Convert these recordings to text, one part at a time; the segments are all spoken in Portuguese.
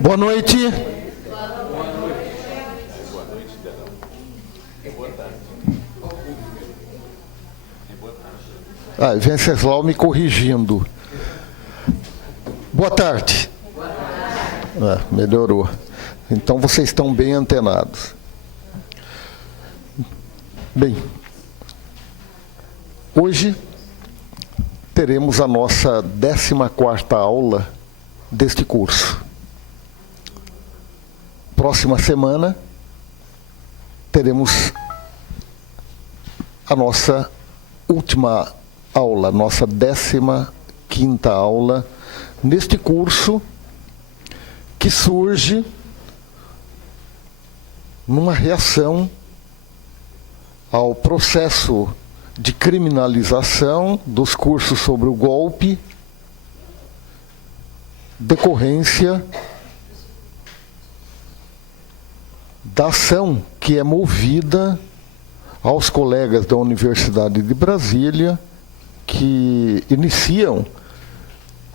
Boa noite. Venceslau me corrigindo. Boa tarde. Melhorou. Então vocês estão bem antenados. Bem, hoje teremos a nossa 14ª aula deste curso. Próxima semana teremos a nossa última aula, nossa 15ª aula neste curso, que surge numa reação ao processo de criminalização dos cursos sobre o golpe, decorrência da ação que é movida aos colegas da Universidade de Brasília, que iniciam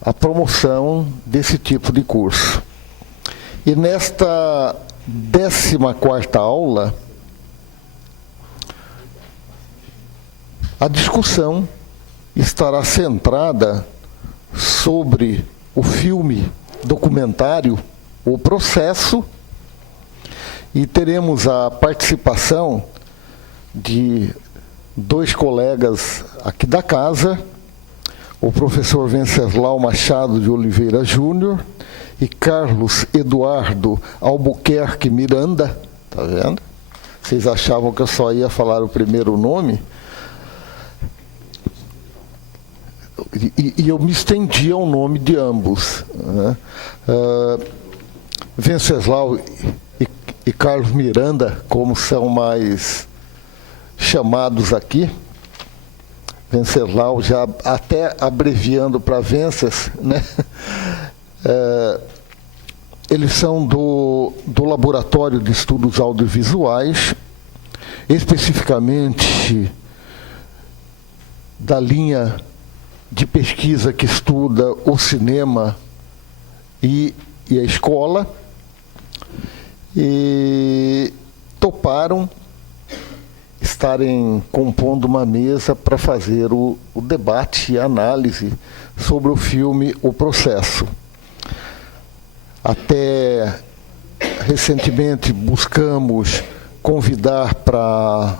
a promoção desse tipo de curso. E nesta 14ª aula, a discussão estará centrada sobre o filme documentário O Processo, e teremos a participação de dois colegas aqui da casa, o professor Venceslau Machado de Oliveira Júnior e Carlos Eduardo Albuquerque Miranda. Tá vendo? Vocês achavam que eu só ia falar o primeiro nome? E eu me estendi ao nome de ambos, né? Venceslau e Carlos Miranda, como são mais chamados aqui, Venceslau, já até abreviando para Vences, né? Eles são do Laboratório de Estudos Audiovisuais, especificamente da linha de pesquisa que estuda o cinema e a escola, e toparam estarem compondo uma mesa para fazer o debate e análise sobre o filme O Processo. Até recentemente buscamos convidar para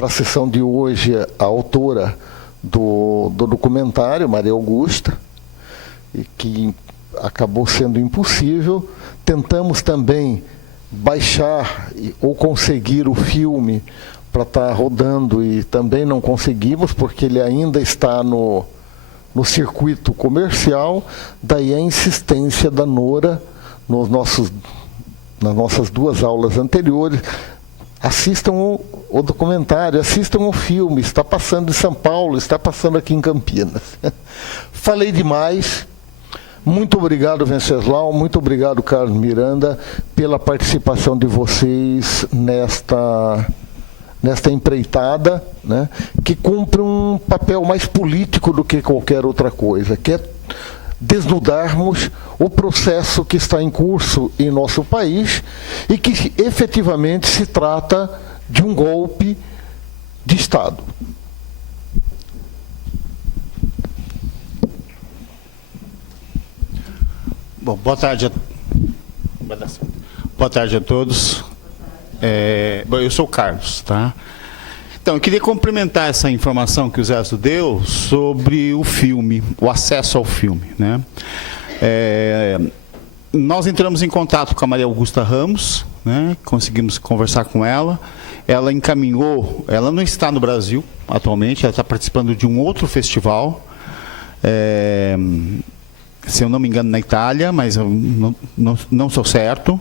a sessão de hoje a autora do documentário, Maria Augusta, e que acabou sendo impossível. Tentamos também baixar ou conseguir o filme para estar rodando, e também não conseguimos, porque ele ainda está no circuito comercial. Daí a insistência da Nora nas nossas duas aulas anteriores: assistam o documentário, assistam o filme, está passando em São Paulo, está passando aqui em Campinas. Falei demais. Muito obrigado, Venceslau, muito obrigado, Carlos Miranda, pela participação de vocês nesta empreitada, né, que cumpre um papel mais político do que qualquer outra coisa, que é desnudarmos o processo que está em curso em nosso país e que efetivamente se trata de um golpe de Estado. Bom, boa tarde a todos. Eu sou o Carlos, tá? Então, eu queria complementar essa informação que o Zé deu sobre o filme, o acesso ao filme, né? Nós entramos em contato com a Maria Augusta Ramos, né? Conseguimos conversar com ela. Ela encaminhou, ela não está no Brasil atualmente, ela está participando de um outro festival, se eu não me engano, na Itália, mas eu não sou certo.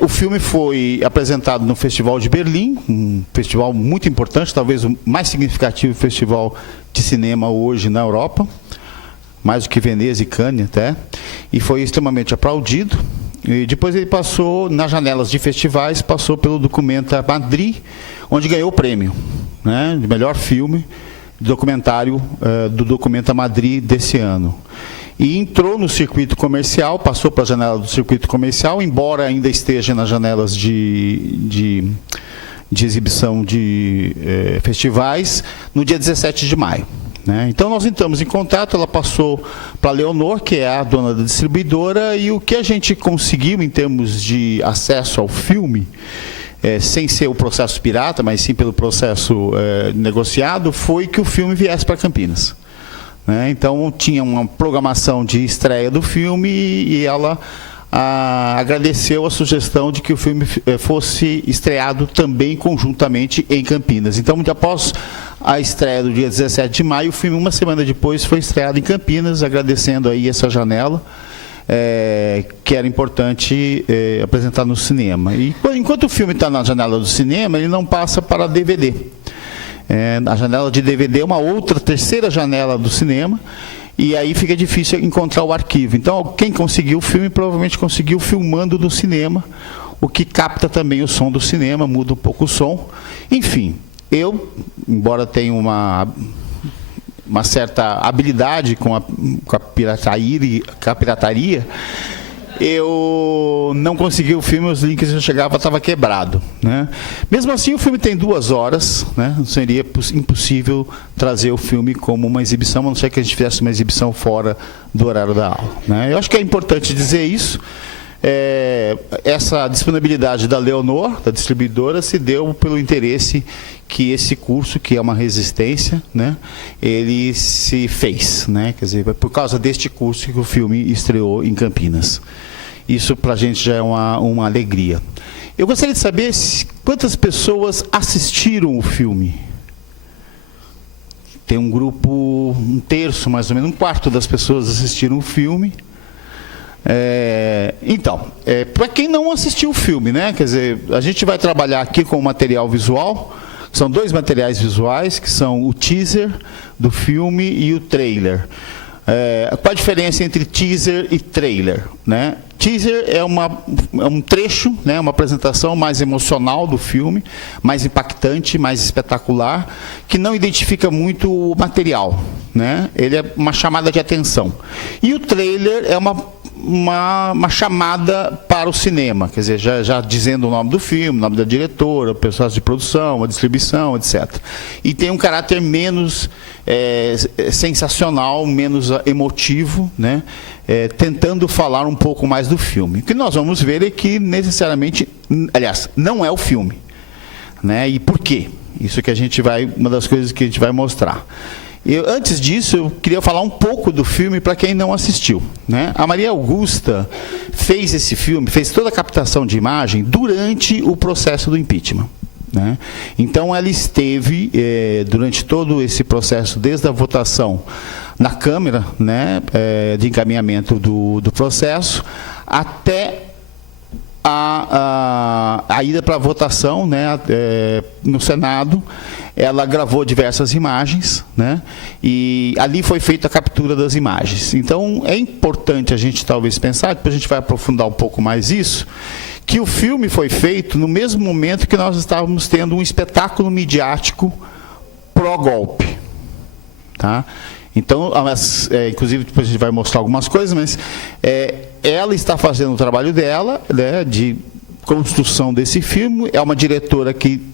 O filme foi apresentado no Festival de Berlim, um festival muito importante, talvez o mais significativo festival de cinema hoje na Europa, mais do que Veneza e Cannes até, e foi extremamente aplaudido. E depois ele passou nas janelas de festivais, passou pelo Documenta Madrid, onde ganhou o prêmio, né, de melhor filme documentário do Documenta Madrid desse ano. e entrou no circuito comercial, passou para a janela do circuito comercial, embora ainda esteja nas janelas de exibição de festivais, no dia 17 de maio. Né? Então nós entramos em contato, ela passou para a Leonor, que é a dona da distribuidora, e o que a gente conseguiu em termos de acesso ao filme, sem ser o processo pirata, mas sim pelo processo negociado, foi que o filme viesse para Campinas. Né? Então tinha uma programação de estreia do filme e ela agradeceu a sugestão de que o filme fosse estreado também conjuntamente em Campinas. Então, após a estreia do dia 17 de maio, o filme, uma semana depois, foi estreado em Campinas, agradecendo aí essa janela, que era importante apresentar no cinema. E enquanto o filme está na janela do cinema, ele não passa para DVD. A janela de DVD é uma outra, terceira janela do cinema, e aí fica difícil encontrar o arquivo. Então, quem conseguiu o filme, provavelmente conseguiu filmando no cinema, o que capta também o som do cinema, muda um pouco o som. Enfim, eu, embora tenha uma certa habilidade com a pirataria, eu não consegui o filme, os links eu chegava, estava quebrado. Né? Mesmo assim, o filme tem 2 horas, né? Não seria impossível trazer o filme como uma exibição, a não ser que a gente fizesse uma exibição fora do horário da aula. Né? Eu acho que é importante dizer isso. Essa disponibilidade da Leonor, da distribuidora, se deu pelo interesse que esse curso, que é uma resistência, né, ele se fez. Né? Quer dizer, por causa deste curso que o filme estreou em Campinas. Isso para a gente já é uma alegria. Eu gostaria de saber quantas pessoas assistiram o filme. Tem um grupo, 1/3 mais ou menos, 1/4 das pessoas assistiram o filme. Então, para quem não assistiu o filme, né? Quer dizer, a gente vai trabalhar aqui com o material visual. São 2 materiais visuais, que são o teaser do filme e o trailer. Qual a diferença entre teaser e trailer? Né? Teaser é um trecho, né? Uma apresentação mais emocional do filme, mais impactante, mais espetacular, que não identifica muito o material. Né? Ele é uma chamada de atenção. E o trailer é uma chamada para o cinema, quer dizer, já dizendo o nome do filme, o nome da diretora, o processo de produção, a distribuição, etc. E tem um caráter menos sensacional, menos emotivo, né? Tentando falar um pouco mais do filme. O que nós vamos ver é que necessariamente, aliás, não é o filme. Né? E por quê? Isso que uma das coisas que a gente vai mostrar. Antes disso, eu queria falar um pouco do filme para quem não assistiu. Né? A Maria Augusta fez esse filme, fez toda a captação de imagem durante o processo do impeachment. Né? Então, ela esteve, durante todo esse processo, desde a votação na Câmara, né, de encaminhamento do processo, até a ida para a votação, né, no Senado. Ela gravou diversas imagens, né? E ali foi feita a captura das imagens. Então, é importante a gente talvez pensar, depois a gente vai aprofundar um pouco mais isso, que o filme foi feito no mesmo momento que nós estávamos tendo um espetáculo midiático pró-golpe. Tá? Então, inclusive, depois a gente vai mostrar algumas coisas, mas ela está fazendo o trabalho dela, né, de construção desse filme, é uma diretora que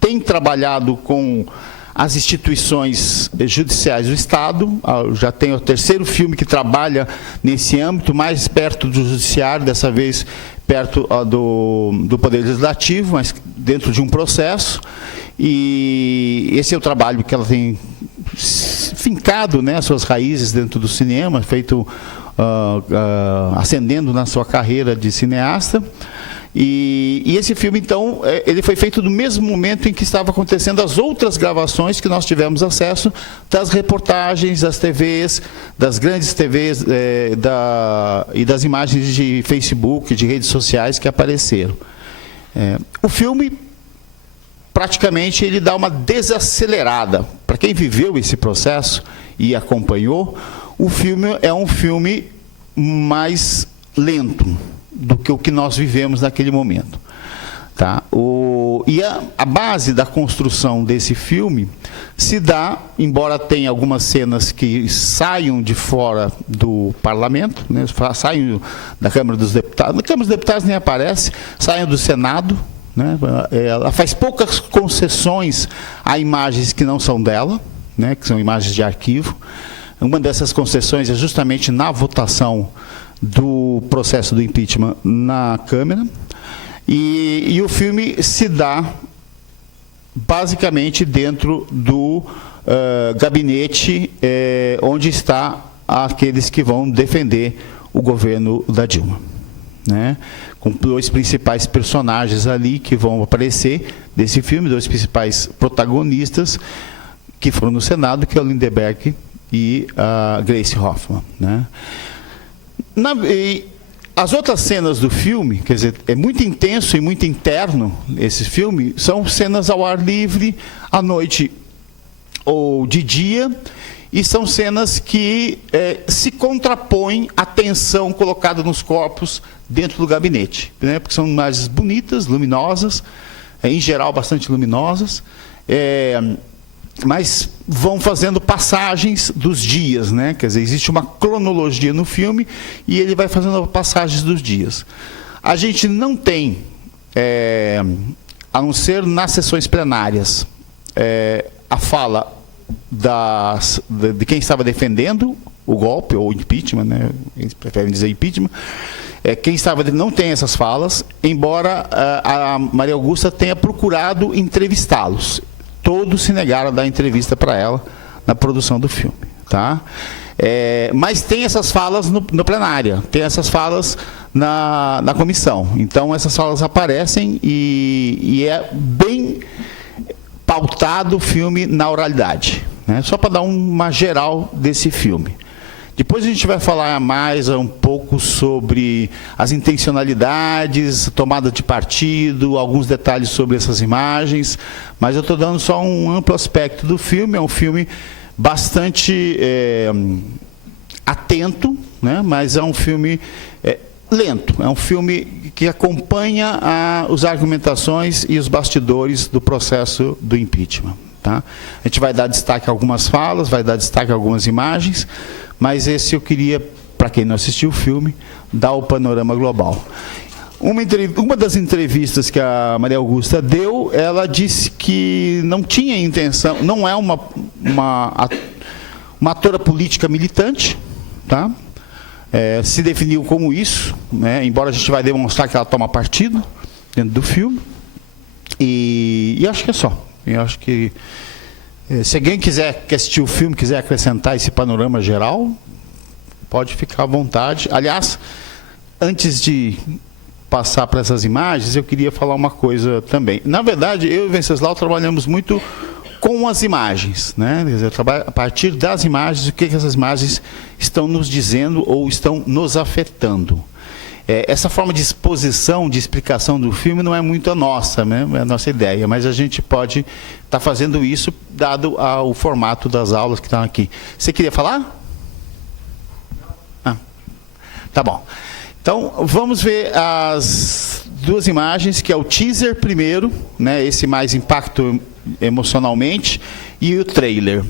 tem trabalhado com as instituições judiciais do Estado, já tem o 3º filme que trabalha nesse âmbito, mais perto do judiciário, dessa vez perto do Poder Legislativo, mas dentro de um processo, e esse é o trabalho que ela tem fincado, né, as suas raízes dentro do cinema, feito ascendendo na sua carreira de cineasta. E esse filme, então, ele foi feito no mesmo momento em que estava acontecendo as outras gravações que nós tivemos acesso das reportagens, das TVs, das grandes TVs e das imagens de Facebook, de redes sociais que apareceram. O filme, praticamente, ele dá uma desacelerada. Para quem viveu esse processo e acompanhou, o filme é um filme mais lento do que o que nós vivemos naquele momento. Tá? E a base da construção desse filme se dá, embora tenha algumas cenas que saiam de fora do parlamento, né, saiam da Câmara dos Deputados, na Câmara dos Deputados nem aparece, saiam do Senado, né, ela faz poucas concessões a imagens que não são dela, né, que são imagens de arquivo. Uma dessas concessões é justamente na votação do processo do impeachment na Câmara. E o filme se dá basicamente dentro do gabinete onde está aqueles que vão defender o governo da Dilma, né? Com dois principais personagens ali que vão aparecer desse filme, dois principais protagonistas que foram no Senado, que é o Lindbergh e a Grace Hoffman, né? As outras cenas do filme, quer dizer, é muito intenso e muito interno esse filme, são cenas ao ar livre, à noite ou de dia, e são cenas que se contrapõem à tensão colocada nos corpos dentro do gabinete, né? Porque são imagens bonitas, luminosas, em geral bastante luminosas, mas vão fazendo passagens dos dias, né? Quer dizer, existe uma cronologia no filme e ele vai fazendo passagens dos dias. A gente não tem, a não ser nas sessões plenárias, a fala de quem estava defendendo o golpe, ou impeachment, né? Eles preferem dizer impeachment. Quem estava não tem essas falas, embora a Maria Augusta tenha procurado entrevistá-los. Todos se negaram a dar entrevista para ela na produção do filme, tá? Mas tem essas falas no plenária, tem essas falas na comissão. Então, essas falas aparecem e é bem pautado o filme na oralidade, né? Só para dar uma geral desse filme. Depois a gente vai falar mais um pouco sobre as intencionalidades, tomada de partido, alguns detalhes sobre essas imagens, mas eu estou dando só um amplo aspecto do filme. É um filme bastante atento, né? Mas é um filme lento, é um filme que acompanha as argumentações e os bastidores do processo do impeachment, tá? A gente vai dar destaque a algumas falas, vai dar destaque a algumas imagens, mas esse eu queria, para quem não assistiu o filme, dar o panorama global. Uma das entrevistas que a Maria Augusta deu, ela disse que não tinha intenção, não é uma atora política militante, tá? Se definiu como isso, né? Embora a gente vai demonstrar que ela toma partido dentro do filme, e acho que é só. Eu acho que se alguém quiser assistir o filme, quiser acrescentar esse panorama geral, pode ficar à vontade. Aliás, antes de passar para essas imagens, eu queria falar uma coisa também. Na verdade, eu e Venceslau trabalhamos muito com as imagens, né? Quer dizer, a partir das imagens, o que essas imagens estão nos dizendo ou estão nos afetando. Essa forma de exposição, de explicação do filme não é muito a nossa, né? É a nossa ideia, mas a gente pode estar fazendo isso dado o formato das aulas que estão aqui. Você queria falar? Tá bom. Então, vamos ver as duas imagens, que é o teaser primeiro, né? Esse mais impacto emocionalmente, e o trailer.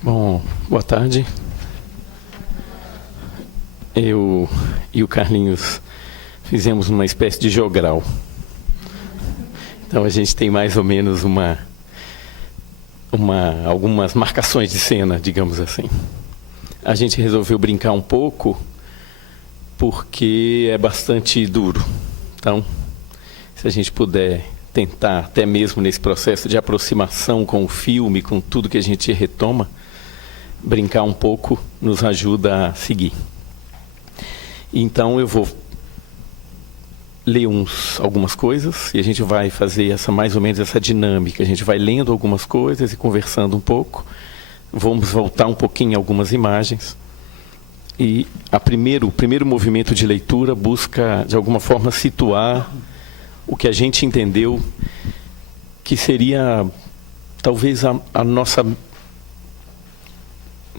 Bom, boa tarde. Eu e o Carlinhos fizemos uma espécie de jogral. Então a gente tem mais ou menos algumas marcações de cena, digamos assim. A gente resolveu brincar um pouco porque é bastante duro. Então, se a gente puder tentar, até mesmo nesse processo de aproximação com o filme, com tudo que a gente retoma, brincar um pouco nos ajuda a seguir. Então eu vou ler algumas coisas e a gente vai fazer mais ou menos essa dinâmica. A gente vai lendo algumas coisas e conversando um pouco. Vamos voltar um pouquinho em algumas imagens. E o primeiro movimento de leitura busca, de alguma forma, situar o que a gente entendeu que seria talvez a nossa,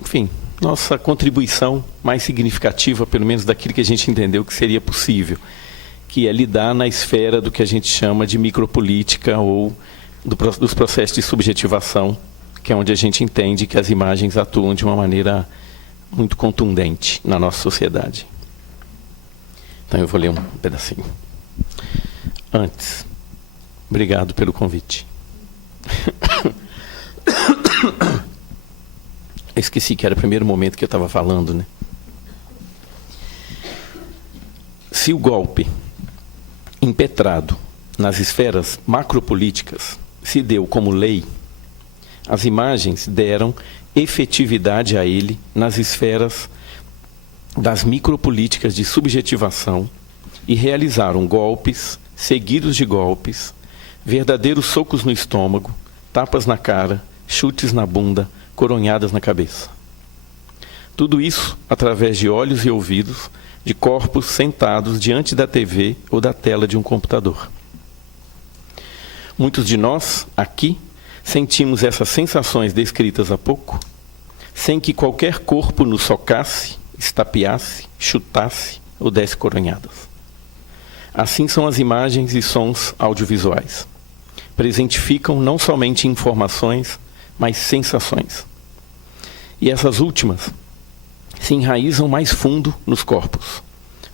enfim, nossa contribuição mais significativa, pelo menos daquilo que a gente entendeu que seria possível, que é lidar na esfera do que a gente chama de micropolítica ou dos processos de subjetivação, que é onde a gente entende que as imagens atuam de uma maneira muito contundente na nossa sociedade. Então eu vou ler um pedacinho. Antes, obrigado pelo convite. Esqueci que era o primeiro momento que eu estava falando, né? Se o golpe impetrado nas esferas macropolíticas se deu como lei, as imagens deram efetividade a ele nas esferas das micropolíticas de subjetivação e realizaram golpes, seguidos de golpes, verdadeiros socos no estômago, tapas na cara, chutes na bunda, coronhadas na cabeça. Tudo isso através de olhos e ouvidos de corpos sentados diante da TV ou da tela de um computador. Muitos de nós, aqui, sentimos essas sensações descritas há pouco, sem que qualquer corpo nos socasse, estapeasse, chutasse ou desse coronhadas. Assim são as imagens e sons audiovisuais. Presentificam não somente informações, mas sensações. E essas últimas se enraizam mais fundo nos corpos,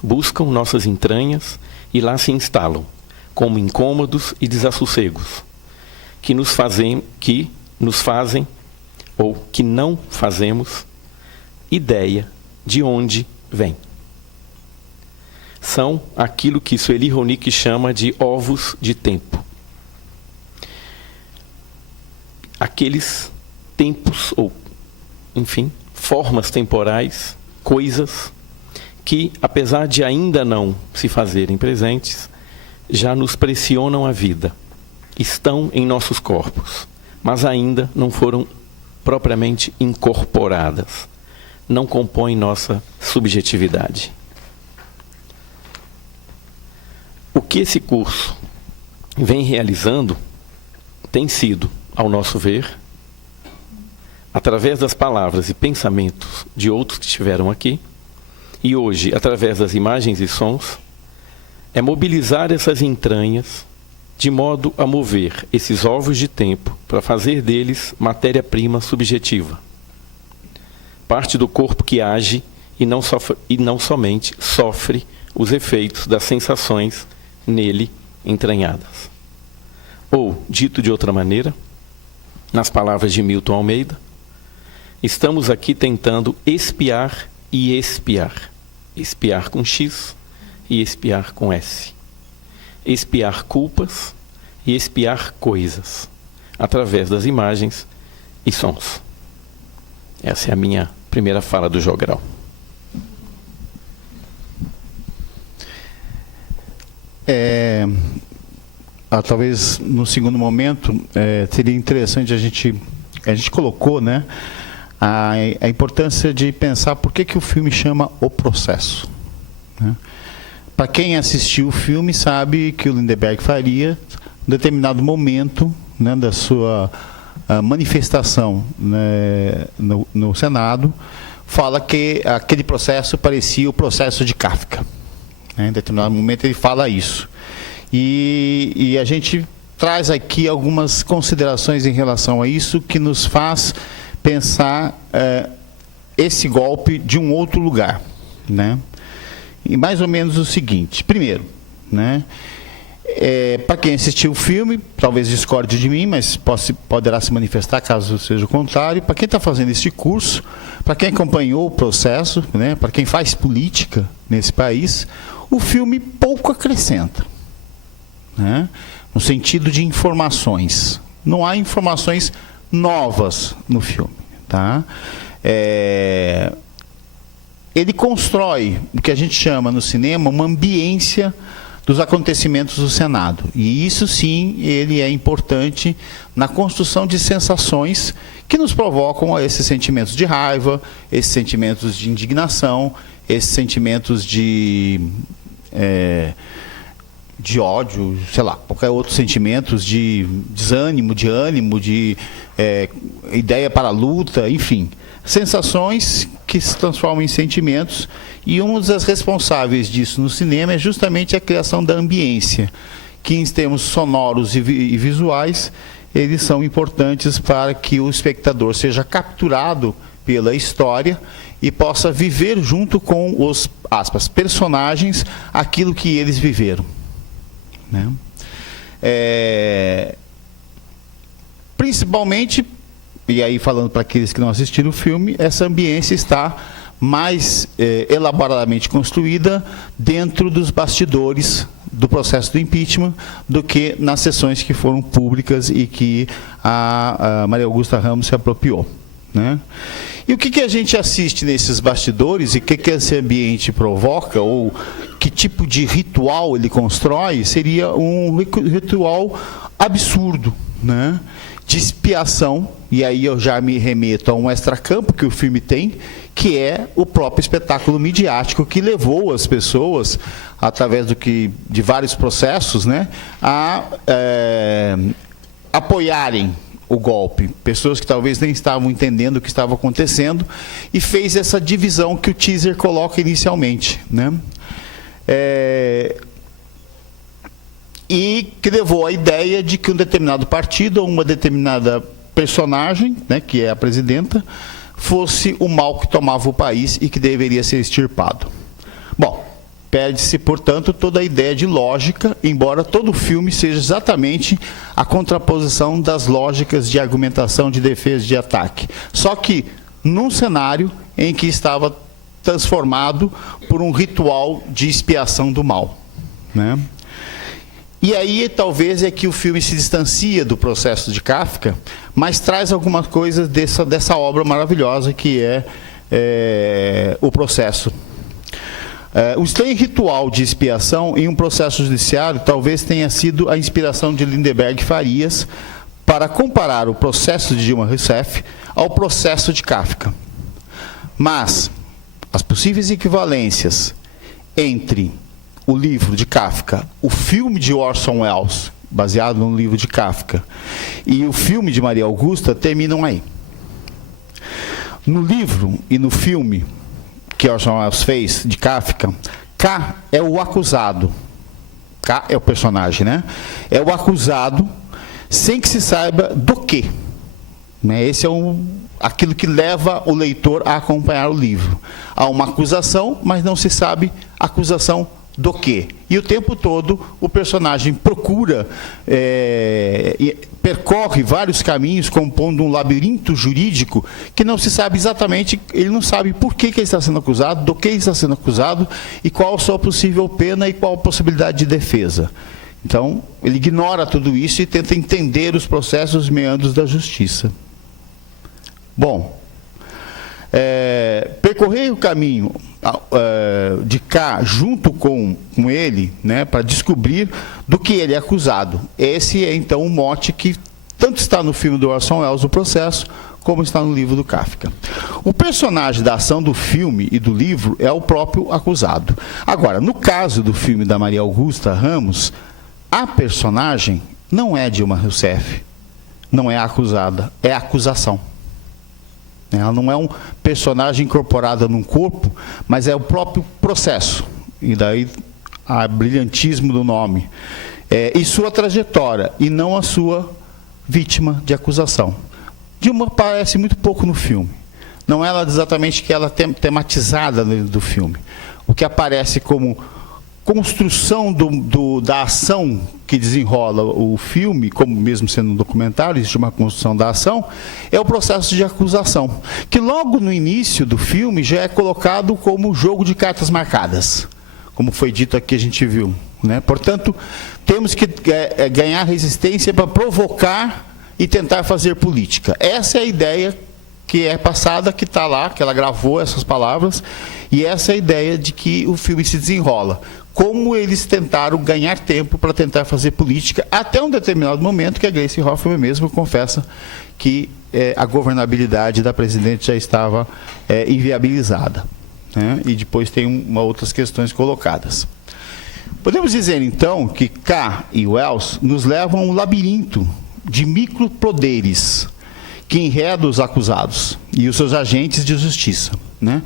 buscam nossas entranhas e lá se instalam, como incômodos e desassossegos, que nos fazem ou que não fazemos ideia de onde vem. São aquilo que Sueli Ronick chama de ovos de tempo. Aqueles tempos, ou, enfim, formas temporais, coisas que, apesar de ainda não se fazerem presentes, já nos pressionam a vida. Estão em nossos corpos, mas ainda não foram propriamente incorporadas. Não compõem nossa subjetividade. O que esse curso vem realizando tem sido, ao nosso ver, através das palavras e pensamentos de outros que estiveram aqui, e hoje, através das imagens e sons, é mobilizar essas entranhas de modo a mover esses ovos de tempo para fazer deles matéria-prima subjetiva. Parte do corpo que age e não somente sofre os efeitos das sensações nele entranhadas. Ou, dito de outra maneira, nas palavras de Milton Almeida, estamos aqui tentando espiar e espiar. Espiar com X e espiar com S. Espiar culpas e espiar coisas, através das imagens e sons. Essa é a minha primeira fala do jogral. Talvez no segundo momento seria interessante a gente colocou, né, a importância de pensar por que o filme chama O Processo, né? Para quem assistiu o filme sabe que o Lindenberg Faria, em determinado momento, né, da sua manifestação, né, no Senado, fala que aquele processo parecia o processo de Kafka. Em determinado momento ele fala isso. E a gente traz aqui algumas considerações em relação a isso que nos faz pensar esse golpe de um outro lugar, né? E mais ou menos o seguinte: primeiro, né, para quem assistiu o filme, talvez discorde de mim, mas poderá se manifestar caso seja o contrário. Para quem está fazendo esse curso, para quem acompanhou o processo, né, para quem faz política nesse país, o filme pouco acrescenta, né, no sentido de informações. Não há informações novas no filme, tá? Ele constrói o que a gente chama no cinema uma ambiência dos acontecimentos do Senado. E isso sim, ele é importante na construção de sensações que nos provocam esses sentimentos de raiva, esses sentimentos de indignação, esses sentimentos de ódio, sei lá, qualquer outro sentimento de desânimo, de ânimo, de ideia para a luta, enfim. Sensações que se transformam em sentimentos, e uma das responsáveis disso no cinema é justamente a criação da ambiência, que em termos sonoros e visuais, eles são importantes para que o espectador seja capturado pela história e possa viver junto com os, aspas, personagens, aquilo que eles viveram, né? Principalmente, e aí falando para aqueles que não assistiram o filme, essa ambiência está mais elaboradamente construída dentro dos bastidores do processo do impeachment do que nas sessões que foram públicas e que a Maria Augusta Ramos se apropriou, né? E o que a gente assiste nesses bastidores e o que esse ambiente provoca, ou que tipo de ritual ele constrói, seria um ritual absurdo, né, de expiação. E aí eu já me remeto a um extracampo que o filme tem, que é o próprio espetáculo midiático que levou as pessoas, através de vários processos, né, a apoiarem o golpe. Pessoas que talvez nem estavam entendendo o que estava acontecendo, e fez essa divisão que o teaser coloca inicialmente, né? E que levou à ideia de que um determinado partido ou uma determinada personagem, né, que é a presidenta, fosse o mal que tomava o país e que deveria ser extirpado. Bom, perde-se, portanto, toda a ideia de lógica, embora todo o filme seja exatamente a contraposição das lógicas de argumentação, de defesa e de ataque. Só que num cenário em que estava transformado por um ritual de expiação do mal, né? E aí talvez é que o filme se distancia do processo de Kafka, mas traz algumas coisas dessa obra maravilhosa que é o processo. O estranho ritual de expiação em um processo judiciário talvez tenha sido a inspiração de Lindeberg Farias para comparar o processo de Dilma Rousseff ao processo de Kafka. Mas as possíveis equivalências entre o livro de Kafka, o filme de Orson Welles, baseado no livro de Kafka, e o filme de Maria Augusta terminam aí. No livro e no filme que Orson Welles fez de Kafka, K é o acusado. K é o personagem, né? É o acusado sem que se saiba do quê, né? Esse é aquilo que leva o leitor a acompanhar o livro. Há uma acusação, mas não se sabe acusação do quê? E o tempo todo o personagem procura, percorre vários caminhos, compondo um labirinto jurídico que não se sabe exatamente, ele não sabe por que ele está sendo acusado, do que ele está sendo acusado e qual a sua possível pena e qual a possibilidade de defesa. Então, ele ignora tudo isso e tenta entender os processos, os meandros da justiça. Bom, percorrer o caminho de cá junto com ele, né, para descobrir do que ele é acusado. Esse é então o mote que tanto está no filme do Orson Welles, O Processo, como está no livro do Kafka. O personagem da ação do filme e do livro é o próprio acusado. Agora, no caso do filme da Maria Augusta Ramos, a personagem não é Dilma Rousseff, não é a acusada, é a acusação. Ela não é um personagem incorporado num corpo, mas é o próprio processo. E daí, o brilhantismo do nome. e sua trajetória, e não a sua vítima de acusação. Dilma aparece muito pouco no filme. Não é ela exatamente que ela é tematizada do filme. O que aparece como construção da ação que desenrola o filme, como mesmo sendo um documentário, existe uma construção da ação, é o processo de acusação, que logo no início do filme já é colocado como jogo de cartas marcadas, como foi dito aqui, a gente viu, né? Portanto, temos que ganhar resistência para provocar e tentar fazer política. Essa é a ideia que é passada, que está lá, que ela gravou essas palavras, e essa é a ideia de que o filme se desenrola. Como eles tentaram ganhar tempo para tentar fazer política, até um determinado momento que a Gleisi Hoffmann mesmo confessa que a governabilidade da presidente já estava inviabilizada, né? E depois tem outras questões colocadas. Podemos dizer, então, que K e Wells nos levam a um labirinto de micropoderes que enreda os acusados e os seus agentes de justiça, né?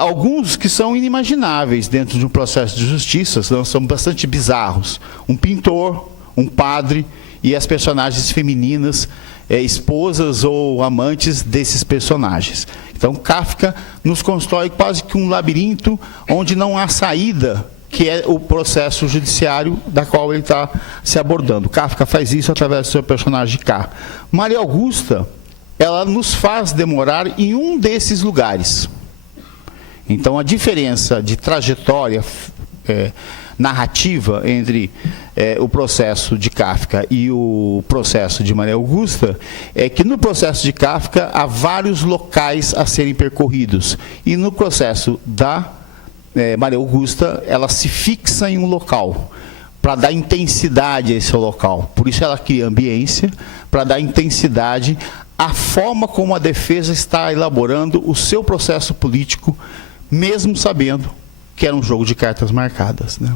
Alguns que são inimagináveis dentro de um processo de justiça, são bastante bizarros. Um pintor, um padre e as personagens femininas, esposas ou amantes desses personagens. Então, Kafka nos constrói quase que um labirinto onde não há saída, que é o processo judiciário da qual ele está se abordando. Kafka faz isso através do seu personagem K. Maria Augusta, ela nos faz demorar em um desses lugares. Então, a diferença de trajetória narrativa entre o processo de Kafka e o processo de Maria Augusta é que no processo de Kafka há vários locais a serem percorridos. E no processo da Maria Augusta, ela se fixa em um local para dar intensidade a esse local. Por isso ela cria ambiência, para dar intensidade à forma como a defesa está elaborando o seu processo político, mesmo sabendo que era um jogo de cartas marcadas, né?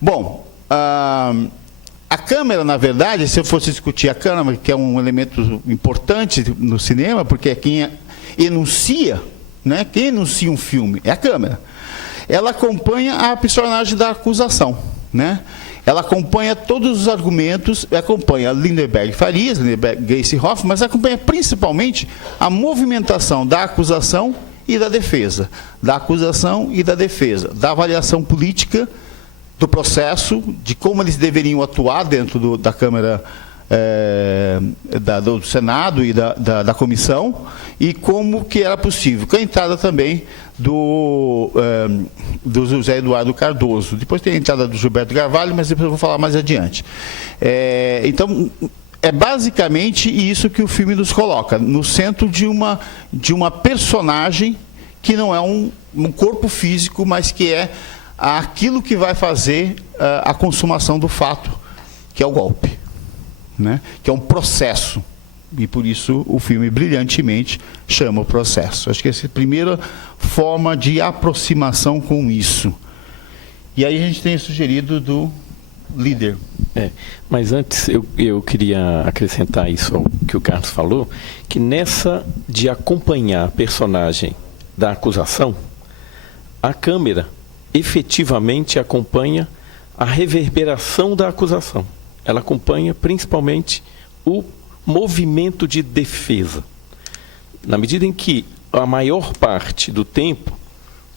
Bom, a câmera, na verdade, se eu fosse discutir a câmera, que é um elemento importante no cinema, porque é quem enuncia, né? Quem enuncia um filme é a câmera. Ela acompanha a personagem da acusação, né? Ela acompanha todos os argumentos, acompanha Lindenberg Farias, Gleisi Hoffmann, mas acompanha principalmente a movimentação da acusação e da defesa, da acusação e da defesa, da avaliação política do processo, de como eles deveriam atuar dentro da Câmara, do Senado e da comissão, e como que era possível. Com a entrada também do José Eduardo Cardoso. Depois tem a entrada do Gilberto Carvalho, mas depois eu vou falar mais adiante. Então, é basicamente isso que o filme nos coloca, no centro de uma personagem que não é um corpo físico, mas que é aquilo que vai fazer a consumação do fato, que é o golpe, né? Que é um processo. E por isso o filme brilhantemente chama o processo. Acho que essa é a primeira forma de aproximação com isso. E aí a gente tem sugerido do líder. Mas antes eu queria acrescentar isso ao que o Carlos falou, que nessa de acompanhar a personagem da acusação, a câmera efetivamente acompanha a reverberação da acusação. Ela acompanha principalmente o movimento de defesa. Na medida em que a maior parte do tempo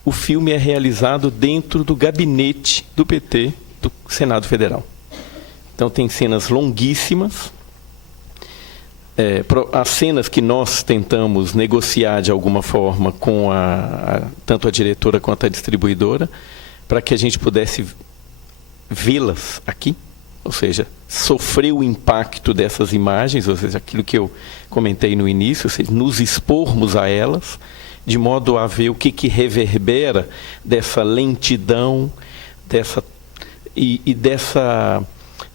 o filme é realizado dentro do gabinete do PT do Senado Federal. Então tem cenas longuíssimas, as cenas que nós tentamos negociar de alguma forma com tanto a diretora quanto a distribuidora, para que a gente pudesse vê-las aqui, ou seja, sofrer o impacto dessas imagens, ou seja, aquilo que eu comentei no início, ou seja, nos expormos a elas, de modo a ver o que reverbera dessa lentidão,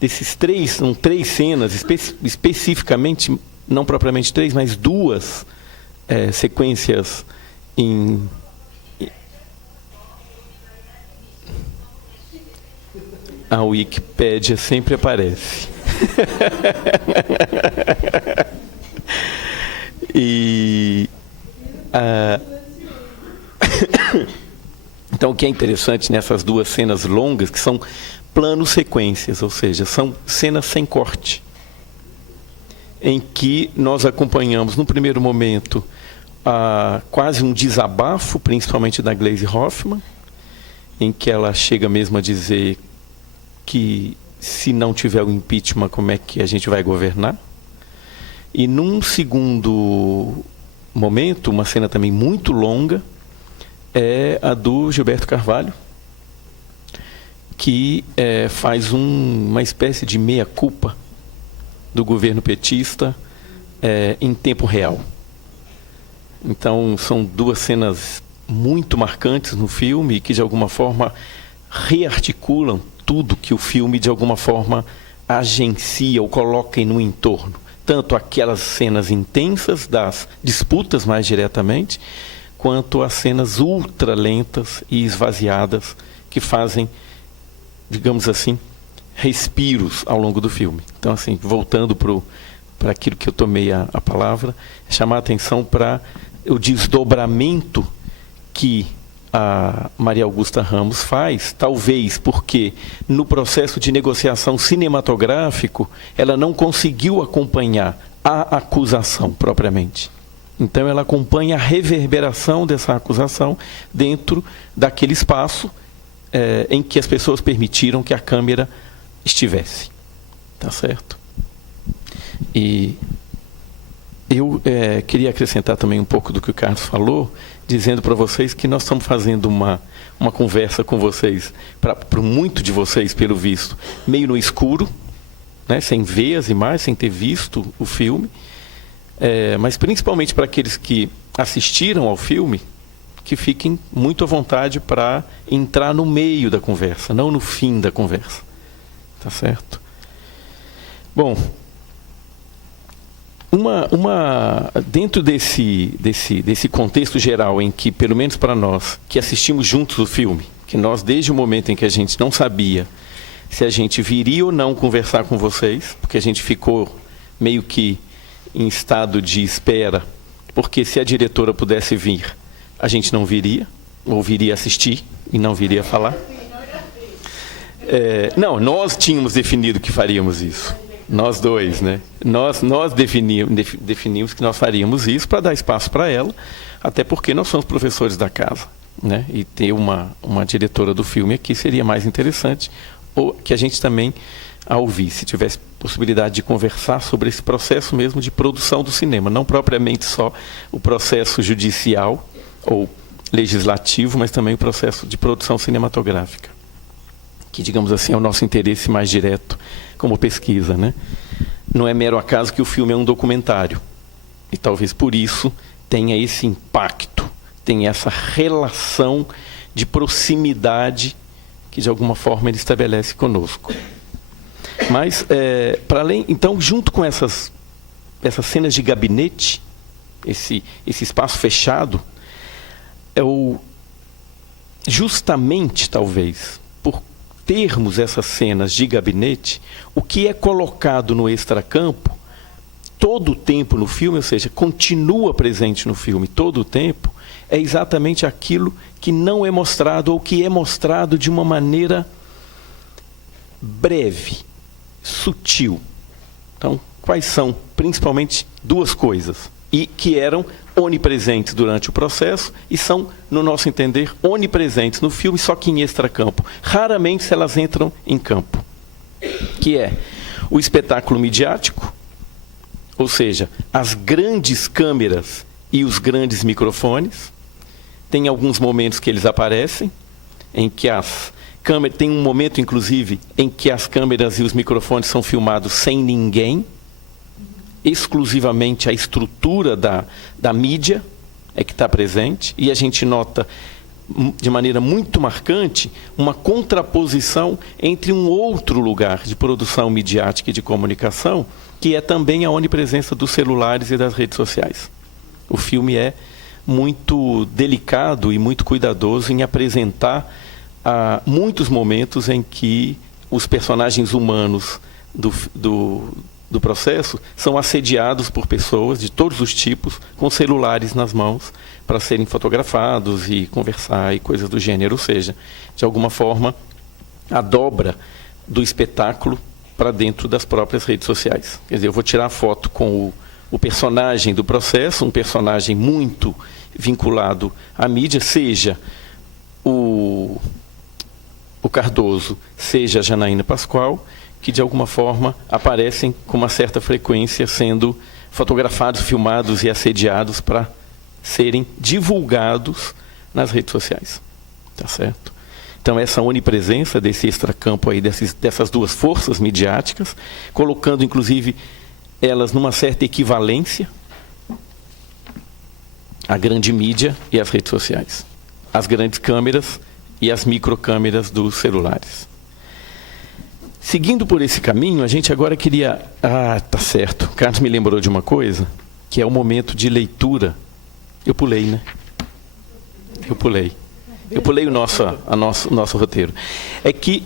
desses três cenas, especificamente, não propriamente três, mas duas sequências A Wikipédia sempre aparece. Então, o que é interessante nessas duas cenas longas, que são planos sequências, ou seja, são cenas sem corte, em que nós acompanhamos, no primeiro momento, quase um desabafo, principalmente da Glaze Hoffman, em que ela chega mesmo a dizer que se não tiver o impeachment, como é que a gente vai governar? E num segundo momento, uma cena também muito longa, é a do Gilberto Carvalho, que faz uma espécie de meia-culpa do governo petista em tempo real. Então, são duas cenas muito marcantes no filme, que de alguma forma rearticulam tudo que o filme de alguma forma agencia ou coloca no entorno. Tanto aquelas cenas intensas das disputas mais diretamente, quanto as cenas ultra lentas e esvaziadas que fazem, digamos assim, respiros ao longo do filme. Então, assim, voltando para aquilo que eu tomei a palavra, chamar a atenção para o desdobramento que a Maria Augusta Ramos faz, talvez porque no processo de negociação cinematográfico ela não conseguiu acompanhar a acusação propriamente. Então ela acompanha a reverberação dessa acusação dentro daquele espaço em que as pessoas permitiram que a câmera estivesse. Tá certo? E eu queria acrescentar também um pouco do que o Carlos falou, dizendo para vocês que nós estamos fazendo uma conversa com vocês, para muito de vocês, pelo visto, meio no escuro, né, sem ver as imagens, sem ter visto o filme, mas principalmente para aqueles que assistiram ao filme, que fiquem muito à vontade para entrar no meio da conversa, não no fim da conversa. Tá certo? Bom, dentro desse contexto geral em que, pelo menos para nós, que assistimos juntos o filme, que nós, desde o momento em que a gente não sabia se a gente viria ou não conversar com vocês, porque a gente ficou meio que em estado de espera, porque se a diretora pudesse vir, a gente não viria, ou viria assistir e não viria falar. Não, nós tínhamos definido que faríamos isso. Nós dois, né? Nós definimos que nós faríamos isso para dar espaço para ela, até porque nós somos professores da casa, né? E ter uma diretora do filme aqui seria mais interessante, ou que a gente também a ouvisse, se tivesse possibilidade de conversar sobre esse processo mesmo de produção do cinema, não propriamente só o processo judicial ou legislativo, mas também o processo de produção cinematográfica, que, digamos assim, é o nosso interesse mais direto como pesquisa, né? Não é mero acaso que o filme é um documentário. E talvez por isso tenha esse impacto, tenha essa relação de proximidade que, de alguma forma, ele estabelece conosco. Mas, para além, então, junto com essas cenas de gabinete, esse espaço fechado, justamente, talvez, por termos essas cenas de gabinete, o que é colocado no extracampo todo o tempo no filme, ou seja, continua presente no filme todo o tempo, é exatamente aquilo que não é mostrado ou que é mostrado de uma maneira breve, sutil. Então, quais são, principalmente, duas coisas, e que eram onipresentes durante o processo e são, no nosso entender, onipresentes no filme, só que em extracampo. Raramente elas entram em campo. Que é o espetáculo midiático, ou seja, as grandes câmeras e os grandes microfones. Tem alguns momentos que eles aparecem, em que as câmeras... Tem um momento, inclusive, em que as câmeras e os microfones são filmados sem ninguém, exclusivamente a estrutura da mídia é que está presente, e a gente nota de maneira muito marcante uma contraposição entre um outro lugar de produção midiática e de comunicação, que é também a onipresença dos celulares e das redes sociais. O filme é muito delicado e muito cuidadoso em apresentar muitos momentos em que os personagens humanos do processo são assediados por pessoas de todos os tipos, com celulares nas mãos, para serem fotografados e conversar e coisas do gênero. Ou seja, de alguma forma, a dobra do espetáculo para dentro das próprias redes sociais. Quer dizer, eu vou tirar foto com o personagem do processo, um personagem muito vinculado à mídia, seja o Cardoso, seja a Janaína Pascoal, que de alguma forma aparecem com uma certa frequência sendo fotografados, filmados e assediados para serem divulgados nas redes sociais. Tá certo? Então, essa onipresença desse extracampo aí, dessas duas forças midiáticas, colocando, inclusive, elas numa certa equivalência, a grande mídia e as redes sociais. As grandes câmeras e as microcâmeras dos celulares. Seguindo por esse caminho, a gente agora queria... tá certo. O Carlos me lembrou de uma coisa, que é o momento de leitura. Eu pulei, né? Eu pulei o nosso roteiro. É que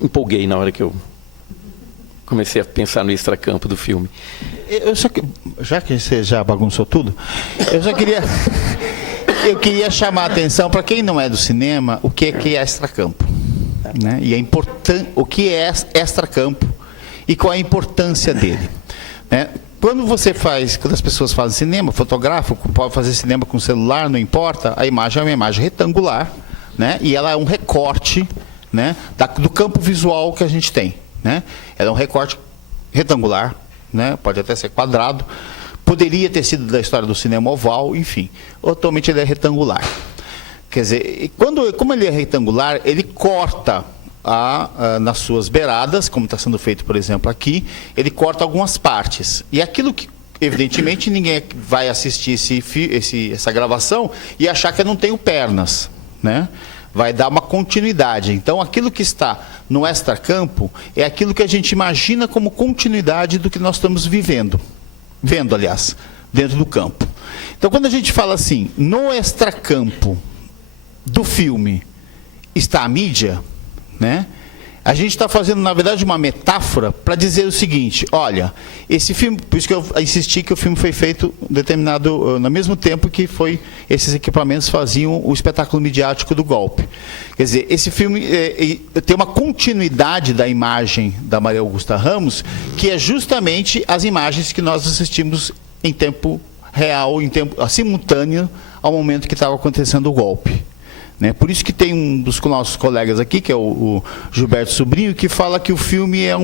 empolguei na hora que eu comecei a pensar no extracampo do filme. Já que você já bagunçou tudo, eu queria chamar a atenção para quem não é do cinema, o que é extracampo, né? E o que é extracampo e qual é a importância dele, né? Quando as pessoas fazem cinema, fotógrafo pode fazer cinema com celular, não importa, a imagem é uma imagem retangular, né? E ela é um recorte, né, do campo visual que a gente tem, né? Ela é um recorte retangular, né? Pode até ser quadrado, poderia ter sido da história do cinema oval, enfim, atualmente ele é retangular. Quer dizer, como ele é retangular, ele corta nas suas beiradas, como está sendo feito, por exemplo, aqui, ele corta algumas partes. E aquilo que, evidentemente, ninguém vai assistir essa gravação e achar que eu não tenho pernas, né? Vai dar uma continuidade. Então, aquilo que está no extracampo é aquilo que a gente imagina como continuidade do que nós estamos vendo, aliás, dentro do campo. Então, quando a gente fala assim, no extracampo do filme está a mídia, né? A gente está fazendo, na verdade, uma metáfora para dizer o seguinte: olha, esse filme, por isso que eu insisti que o filme foi feito no mesmo tempo que esses equipamentos faziam o espetáculo midiático do golpe. Quer dizer, esse filme tem uma continuidade da imagem da Maria Augusta Ramos, que é justamente as imagens que nós assistimos em tempo real, em tempo simultâneo ao momento que estava acontecendo o golpe. Né? Por isso que tem um dos nossos colegas aqui, que é o Gilberto Sobrinho, que fala que o filme é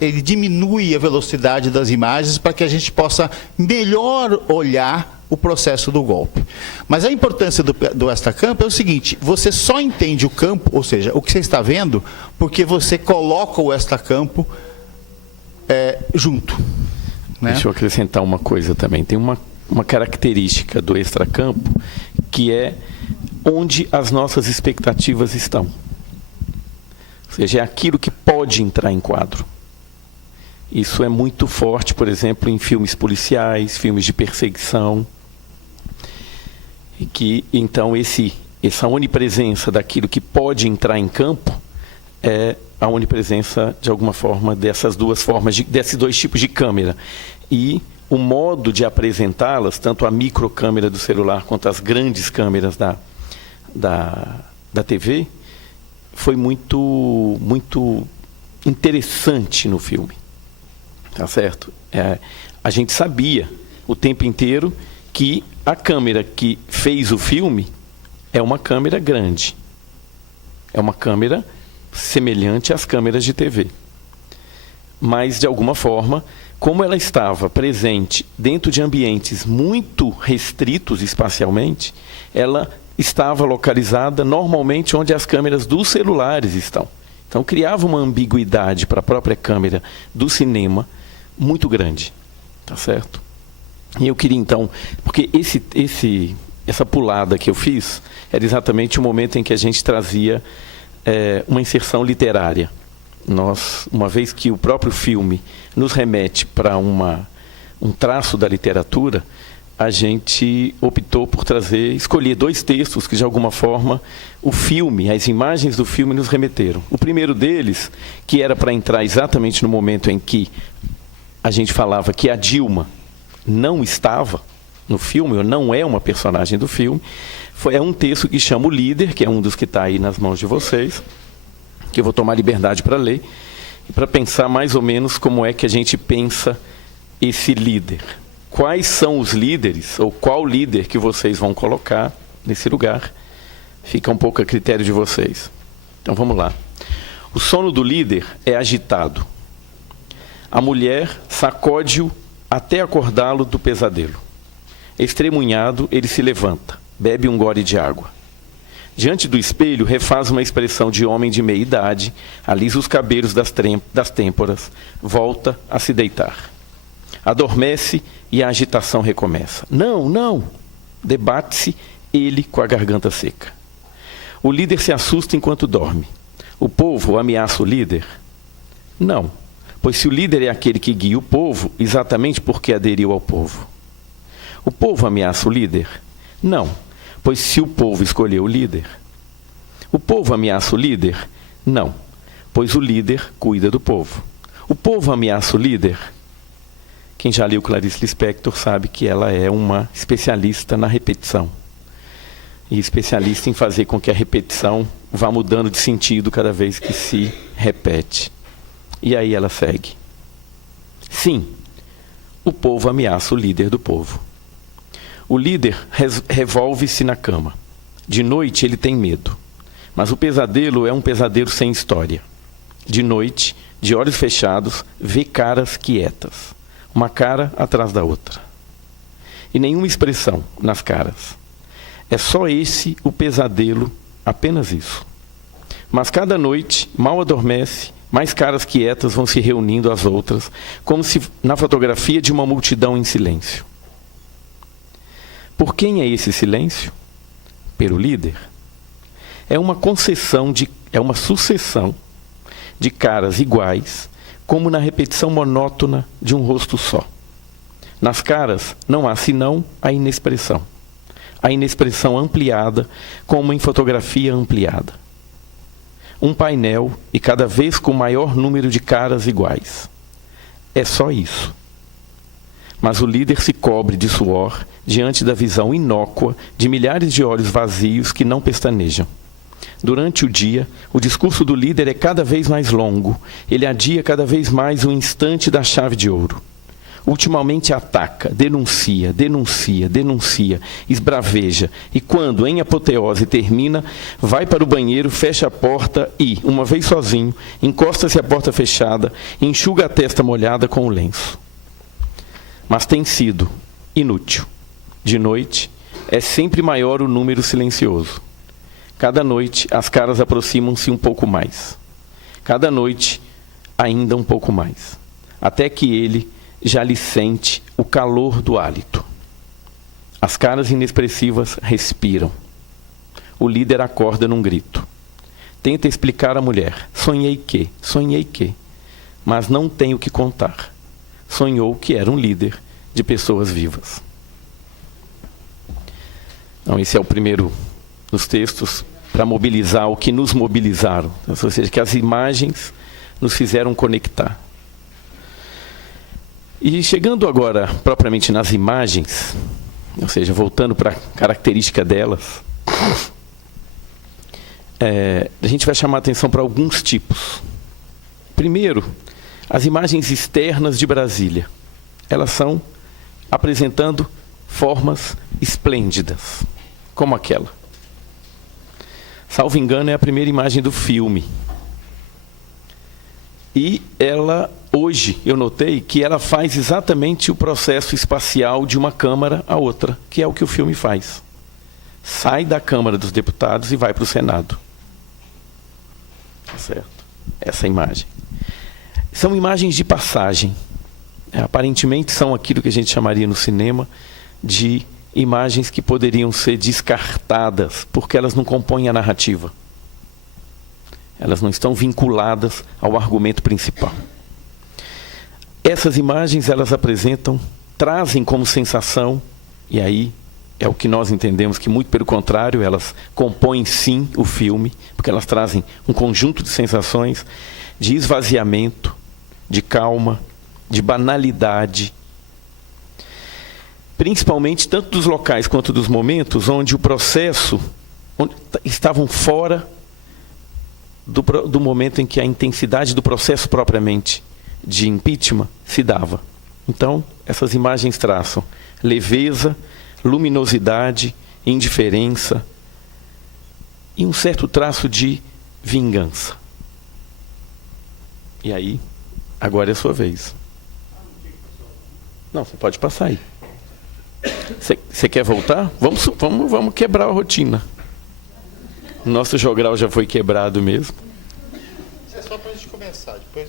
ele diminui a velocidade das imagens para que a gente possa melhor olhar o processo do golpe. Mas a importância do extracampo é o seguinte: você só entende o campo, ou seja, o que você está vendo, porque você coloca o extracampo junto. Né? Deixa eu acrescentar uma coisa também. Tem uma característica do extracampo, que é onde as nossas expectativas estão. Ou seja, é aquilo que pode entrar em quadro. Isso é muito forte, por exemplo, em filmes policiais, filmes de perseguição. E que, então, essa onipresença daquilo que pode entrar em campo é a onipresença, de alguma forma, desses dois tipos de câmera. E o modo de apresentá-las, tanto a microcâmera do celular quanto as grandes câmeras da TV, foi muito, muito interessante no filme. Tá certo? A gente sabia o tempo inteiro que a câmera que fez o filme é uma câmera grande. É uma câmera semelhante às câmeras de TV. Mas, de alguma forma, como ela estava presente dentro de ambientes muito restritos espacialmente, ela estava localizada normalmente onde as câmeras dos celulares estão. Então, criava uma ambiguidade para a própria câmera do cinema muito grande. Tá certo? E eu queria, então, porque essa pulada que eu fiz era exatamente o momento em que a gente trazia uma inserção literária. Uma vez que o próprio filme nos remete para um traço da literatura, a gente optou por escolher dois textos que, de alguma forma, as imagens do filme nos remeteram. O primeiro deles, que era para entrar exatamente no momento em que a gente falava que a Dilma não estava, no filme, ou não é uma personagem do filme, é um texto que chama O Líder, que é um dos que está aí nas mãos de vocês, que eu vou tomar liberdade para ler, e para pensar mais ou menos como é que a gente pensa esse líder. Quais são os líderes, ou qual líder que vocês vão colocar nesse lugar, fica um pouco a critério de vocês. Então vamos lá. O sono do líder é agitado. A mulher sacode-o até acordá-lo do pesadelo. Extremunhado, ele se levanta, bebe um gole de água. Diante do espelho, refaz uma expressão de homem de meia idade, alisa os cabelos das têmporas, volta a se deitar. Adormece e a agitação recomeça. Não, não! Debate-se ele com a garganta seca. O líder se assusta enquanto dorme. O povo ameaça o líder? Não, pois se o líder é aquele que guia o povo, exatamente porque aderiu ao povo. O povo ameaça o líder? Não, pois se o povo escolheu o líder. O povo ameaça o líder? Não, pois o líder cuida do povo. O povo ameaça o líder? Quem já leu Clarice Lispector sabe que ela é uma especialista na repetição. E especialista em fazer com que a repetição vá mudando de sentido cada vez que se repete. E aí ela segue. Sim, o povo ameaça o líder do povo. O líder revolve-se na cama. De noite ele tem medo. Mas o pesadelo é um pesadelo sem história. De noite, de olhos fechados, vê caras quietas. Uma cara atrás da outra. E nenhuma expressão nas caras. É só esse o pesadelo, apenas isso. Mas cada noite, mal adormece, mais caras quietas vão se reunindo às outras, como se na fotografia de uma multidão em silêncio. Por quem é esse silêncio? Pelo líder. É uma sucessão de caras iguais, como na repetição monótona de um rosto só. Nas caras não há senão a inexpressão. A inexpressão ampliada, como em fotografia ampliada. Um painel e cada vez com maior número de caras iguais. É só isso. Mas o líder se cobre de suor diante da visão inócua de milhares de olhos vazios que não pestanejam. Durante o dia, o discurso do líder é cada vez mais longo. Ele adia cada vez mais o instante da chave de ouro. Ultimamente ataca, denuncia, esbraveja. E quando, em apoteose, termina, vai para o banheiro, fecha a porta e, uma vez sozinho, encosta-se à porta fechada e enxuga a testa molhada com o lenço. Mas tem sido inútil. De noite, é sempre maior o número silencioso. Cada noite, as caras aproximam-se um pouco mais. Cada noite, ainda um pouco mais. Até que ele já lhe sente o calor do hálito. As caras inexpressivas respiram. O líder acorda num grito. Tenta explicar à mulher. Sonhei que, mas não tem o que contar. Sonhou que era um líder de pessoas vivas. Então, esse é o primeiro dos textos para mobilizar o que nos mobilizaram. Ou seja, que as imagens nos fizeram conectar. E chegando agora propriamente nas imagens, ou seja, voltando para a característica delas, a gente vai chamar a atenção para alguns tipos. Primeiro, as imagens externas de Brasília. Elas são apresentando formas esplêndidas, como aquela. Salvo engano, é a primeira imagem do filme. E ela, hoje, eu notei que ela faz exatamente o processo espacial de uma Câmara a outra, que é o que o filme faz. Sai da Câmara dos Deputados e vai para o Senado. Tá certo? Essa imagem. São imagens de passagem. Aparentemente são aquilo que a gente chamaria no cinema de imagens que poderiam ser descartadas, porque elas não compõem a narrativa. Elas não estão vinculadas ao argumento principal. Essas imagens, elas trazem como sensação, e aí é o que nós entendemos que, muito pelo contrário, elas compõem sim o filme, porque elas trazem um conjunto de sensações de esvaziamento, de calma, de banalidade. principalmente tanto dos locais quanto dos momentos onde o processo, onde estavam fora do momento em que a intensidade do processo propriamente de impeachment se dava. Então, essas imagens traçam leveza, luminosidade, indiferença e um certo traço de vingança. E aí, agora é a sua vez. Não, você pode passar aí. Você quer voltar? Vamos quebrar a rotina. O nosso jogral já foi quebrado mesmo. É só para a gente começar. Depois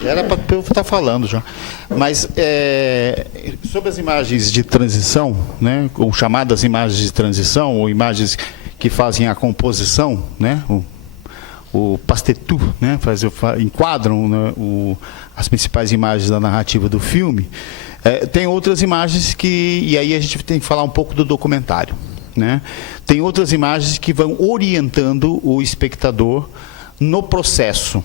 já era para eu estar falando já. Mas sobre as imagens de transição, né, ou chamadas imagens de transição, ou imagens que fazem a composição, né, o pastetu, né, enquadram, né, as principais imagens da narrativa do filme. Tem outras imagens e aí a gente tem que falar um pouco do documentário, né? Tem outras imagens que vão orientando o espectador no processo,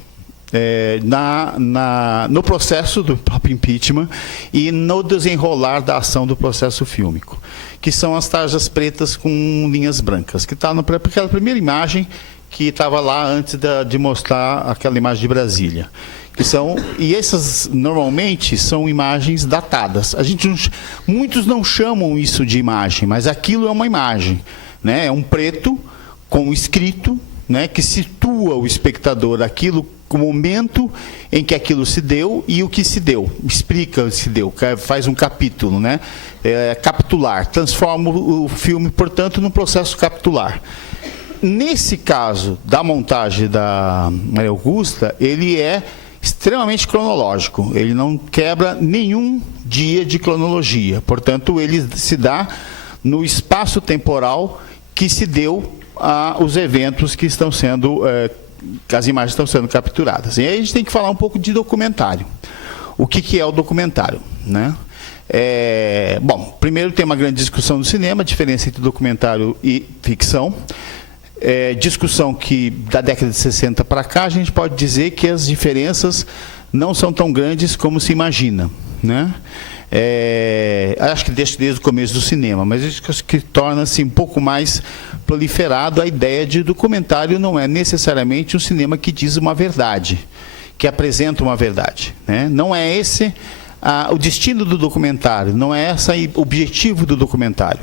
no processo do próprio impeachment e no desenrolar da ação do processo fílmico, que são as tarjas pretas com linhas brancas, que está naquela primeira imagem que estava lá antes de mostrar aquela imagem de Brasília. E essas normalmente são imagens datadas. Muitos não chamam isso de imagem, mas aquilo é uma imagem, né? É um preto com escrito, né, que situa o espectador aquilo, o momento em que aquilo se deu e o que se deu, explica o que se deu, faz um capítulo, né? Capitular, transforma o filme, portanto, num processo capitular. Nesse caso da montagem da Maria Augusta, ele é extremamente cronológico, ele não quebra nenhum dia de cronologia, portanto ele se dá no espaço temporal que se deu os eventos que estão sendo, as imagens estão sendo capturadas. E aí a gente tem que falar um pouco de documentário. O que é o documentário, né? Bom, primeiro tem uma grande discussão no cinema, a diferença entre documentário e ficção. Discussão que da década de 60 para cá a gente pode dizer que as diferenças não são tão grandes como se imagina, né? Acho que desde o começo do cinema, mas isso que torna-se um pouco mais proliferado a ideia de documentário não é necessariamente um cinema que diz uma verdade, que apresenta uma verdade, né? Não é esse o destino do documentário, não é esse o objetivo do documentário.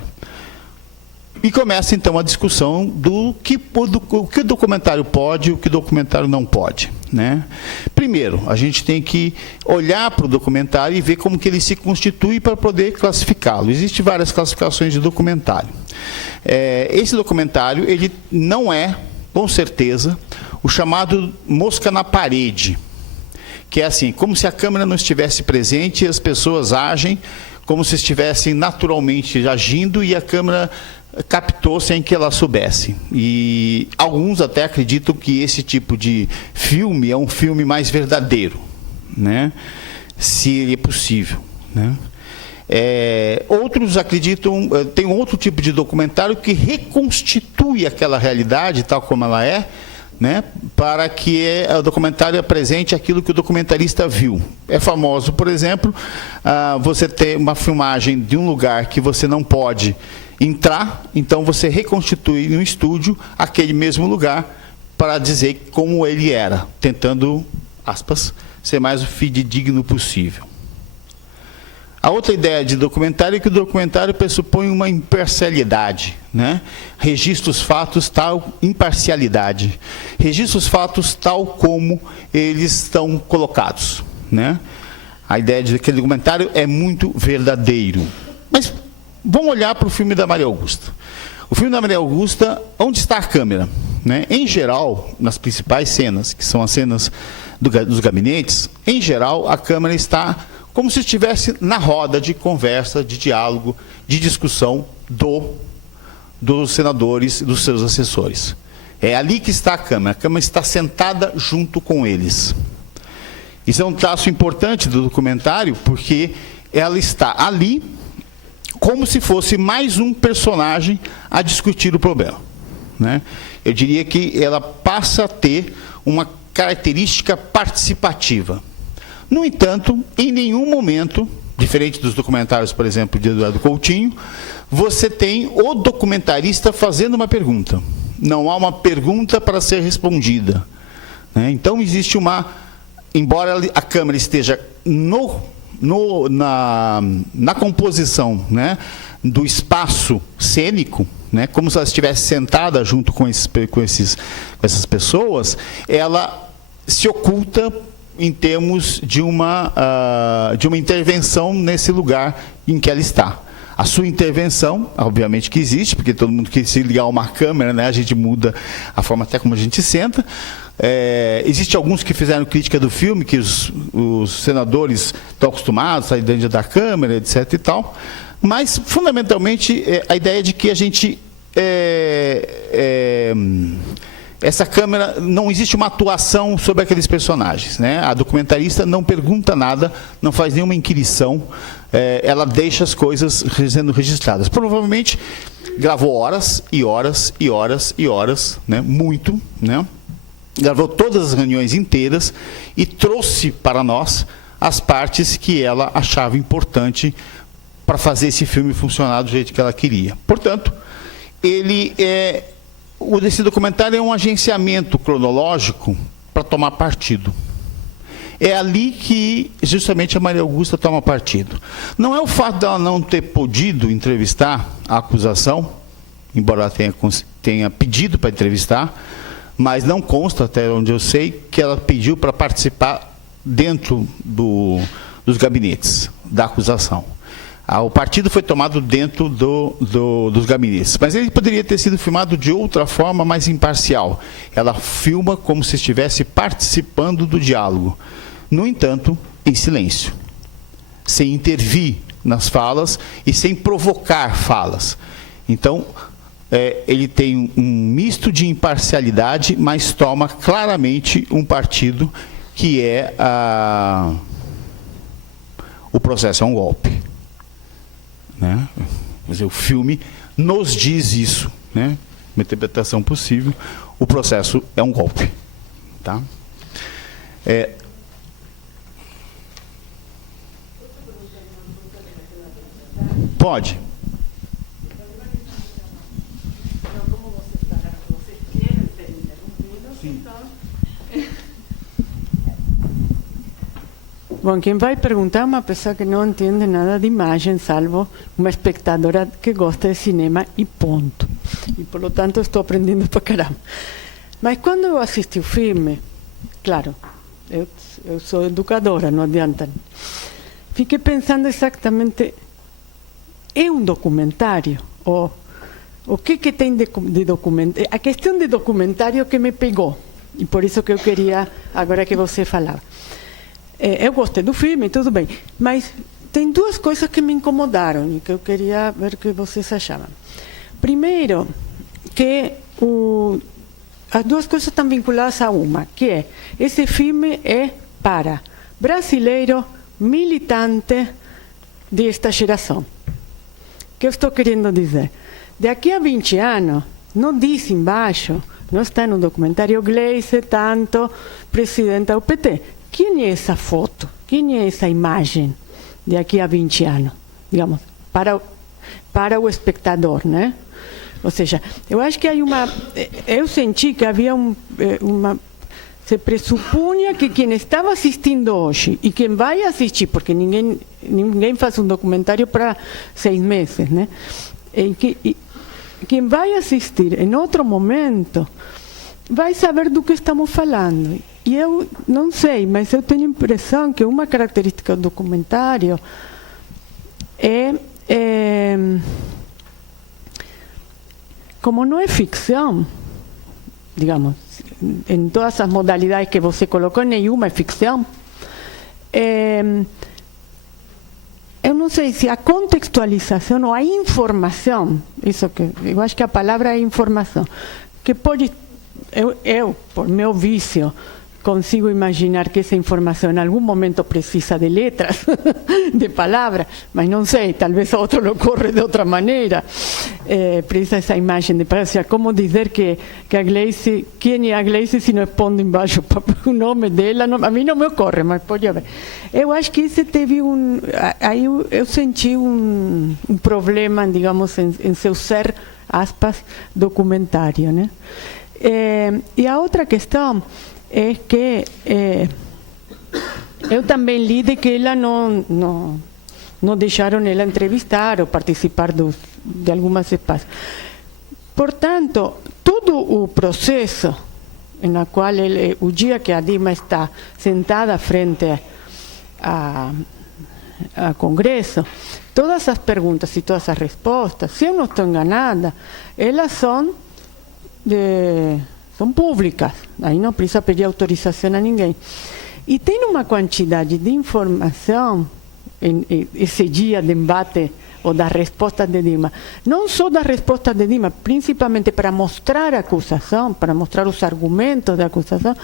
E começa então a discussão do que o documentário pode e o que o documentário não pode, né? Primeiro, a gente tem que olhar para o documentário e ver como que ele se constitui para poder classificá-lo. Existem várias classificações de documentário. Esse documentário, ele não é, com certeza, o chamado mosca na parede, que é assim, como se a câmera não estivesse presente e as pessoas agem como se estivessem naturalmente agindo e a câmera captou sem que ela soubesse. E alguns até acreditam que esse tipo de filme é um filme mais verdadeiro, né? Se ele é possível, né? Outros acreditam, tem outro tipo de documentário que reconstitui aquela realidade tal como ela é, né? Para que o documentário apresente aquilo que o documentarista viu. É famoso, por exemplo, você ter uma filmagem de um lugar que você não pode entrar, então você reconstitui no estúdio aquele mesmo lugar para dizer como ele era, tentando, aspas, ser mais o fidedigno possível. A outra ideia de documentário é que o documentário pressupõe uma imparcialidade, né? Registra os fatos tal imparcialidade, registra os fatos tal como eles estão colocados, né? A ideia de que aquele documentário é muito verdadeiro. Mas vamos olhar para o filme da Maria Augusta. O filme da Maria Augusta, onde está a câmera, né? Em geral, nas principais cenas, que são as cenas dos gabinetes, em geral a câmera está como se estivesse na roda de conversa, de diálogo, de discussão dos senadores e dos seus assessores. É ali que está a câmera está sentada junto com eles. Isso é um traço importante do documentário, porque ela está ali como se fosse mais um personagem a discutir o problema, né? Eu diria que ela passa a ter uma característica participativa. No entanto, em nenhum momento diferente dos documentários, por exemplo, de Eduardo Coutinho, você tem o documentarista fazendo uma pergunta. Não há uma pergunta para ser respondida, né? Então existe embora a câmera esteja na composição, né, do espaço cênico, né, como se ela estivesse sentada junto com essas pessoas, ela se oculta em termos de uma intervenção nesse lugar em que ela está. A sua intervenção, obviamente que existe, porque todo mundo que se ligar uma câmera, né, a gente muda a forma até como a gente senta. Existem alguns que fizeram crítica do filme, que os senadores estão acostumados a sair dentro da câmera, etc. e tal. Mas, fundamentalmente, a ideia de que a gente... essa câmera, não existe uma atuação sobre aqueles personagens, né? A documentarista não pergunta nada, não faz nenhuma inquirição, ela deixa as coisas sendo registradas. Provavelmente gravou horas e horas e horas e horas, né? Muito, né? Gravou todas as reuniões inteiras e trouxe para nós as partes que ela achava importante para fazer esse filme funcionar do jeito que ela queria. Portanto, esse documentário é um agenciamento cronológico para tomar partido. É ali que justamente a Maria Augusta toma partido. Não é o fato dela não ter podido entrevistar a acusação, embora ela tenha pedido para entrevistar, mas não consta, até onde eu sei, que ela pediu para participar dentro dos gabinetes da acusação. O partido foi tomado dentro dos gabinetes, mas ele poderia ter sido filmado de outra forma, mais imparcial. Ela filma como se estivesse participando do diálogo, no entanto, em silêncio, sem intervir nas falas e sem provocar falas. Então, ele tem um misto de imparcialidade, mas toma claramente um partido que o processo é um golpe. Né? Quer dizer, o filme nos diz isso, né? Uma interpretação possível. O processo é um golpe, tá? Pode. Bom, quem vai perguntar é uma pessoa que não entende nada de imagem, salvo uma espectadora que gosta de cinema e ponto. E, por lo tanto, estou aprendendo pra caramba. Mas quando eu assisti o filme, claro, eu sou educadora, não adianta. Fiquei pensando exatamente, é um documentário? O que tem de documentário? A questão de documentário que me pegou, e por isso que eu queria, agora que você falava. Eu gostei do filme, tudo bem, mas tem duas coisas que me incomodaram e que eu queria ver o que vocês achavam. Primeiro, que as duas coisas estão vinculadas a uma, que é, esse filme é para brasileiro militante desta geração. O que eu estou querendo dizer? Daqui a 20 anos, não diz embaixo, não está no documentário Gleice, tanto, presidente do PT. Quem é essa foto? Quem é essa imagem de aqui a 20 anos? Digamos, para o espectador, né? Ou seja, eu acho que eu senti que havia se pressupunha que quem estava assistindo hoje e quem vai assistir, porque ninguém faz um documentário para 6 meses, né? E quem vai assistir em outro momento vai saber do que estamos falando. E eu não sei, mas eu tenho a impressão que uma característica do documentário como não é ficção, digamos, em todas as modalidades que você colocou, nenhuma é ficção, eu não sei se a contextualização ou a informação, isso que eu acho que a palavra é informação, que pode, eu por meu vício, consigo imaginar que essa informação em algum momento precisa de letras, de palavras, mas não sei, talvez outro lo corre de outra maneira. Precisa essa imagem de palavras. Como dizer que a Gleice, quem é a Gleice se não é pondo embaixo o nome dela? Não, a mim não me ocorre, mas pode haver. Eu acho que esse teve aí eu senti um problema, digamos, em seu ser, aspas, documentário, né? E a outra questão é que eu também li de que ela não deixaram ela entrevistar ou participar de algumas espaços. Portanto, todo o processo na qual o dia que a Dilma está sentada frente a Congresso, todas as perguntas e todas as respostas, se eu não estou enganada, elas são públicas, aí não precisa pedir autorização a ninguém. E tem uma quantidade de informação esse dia de embate ou das respostas de Dilma, não só das respostas de Dilma, principalmente para mostrar a acusação, para mostrar os argumentos da acusação,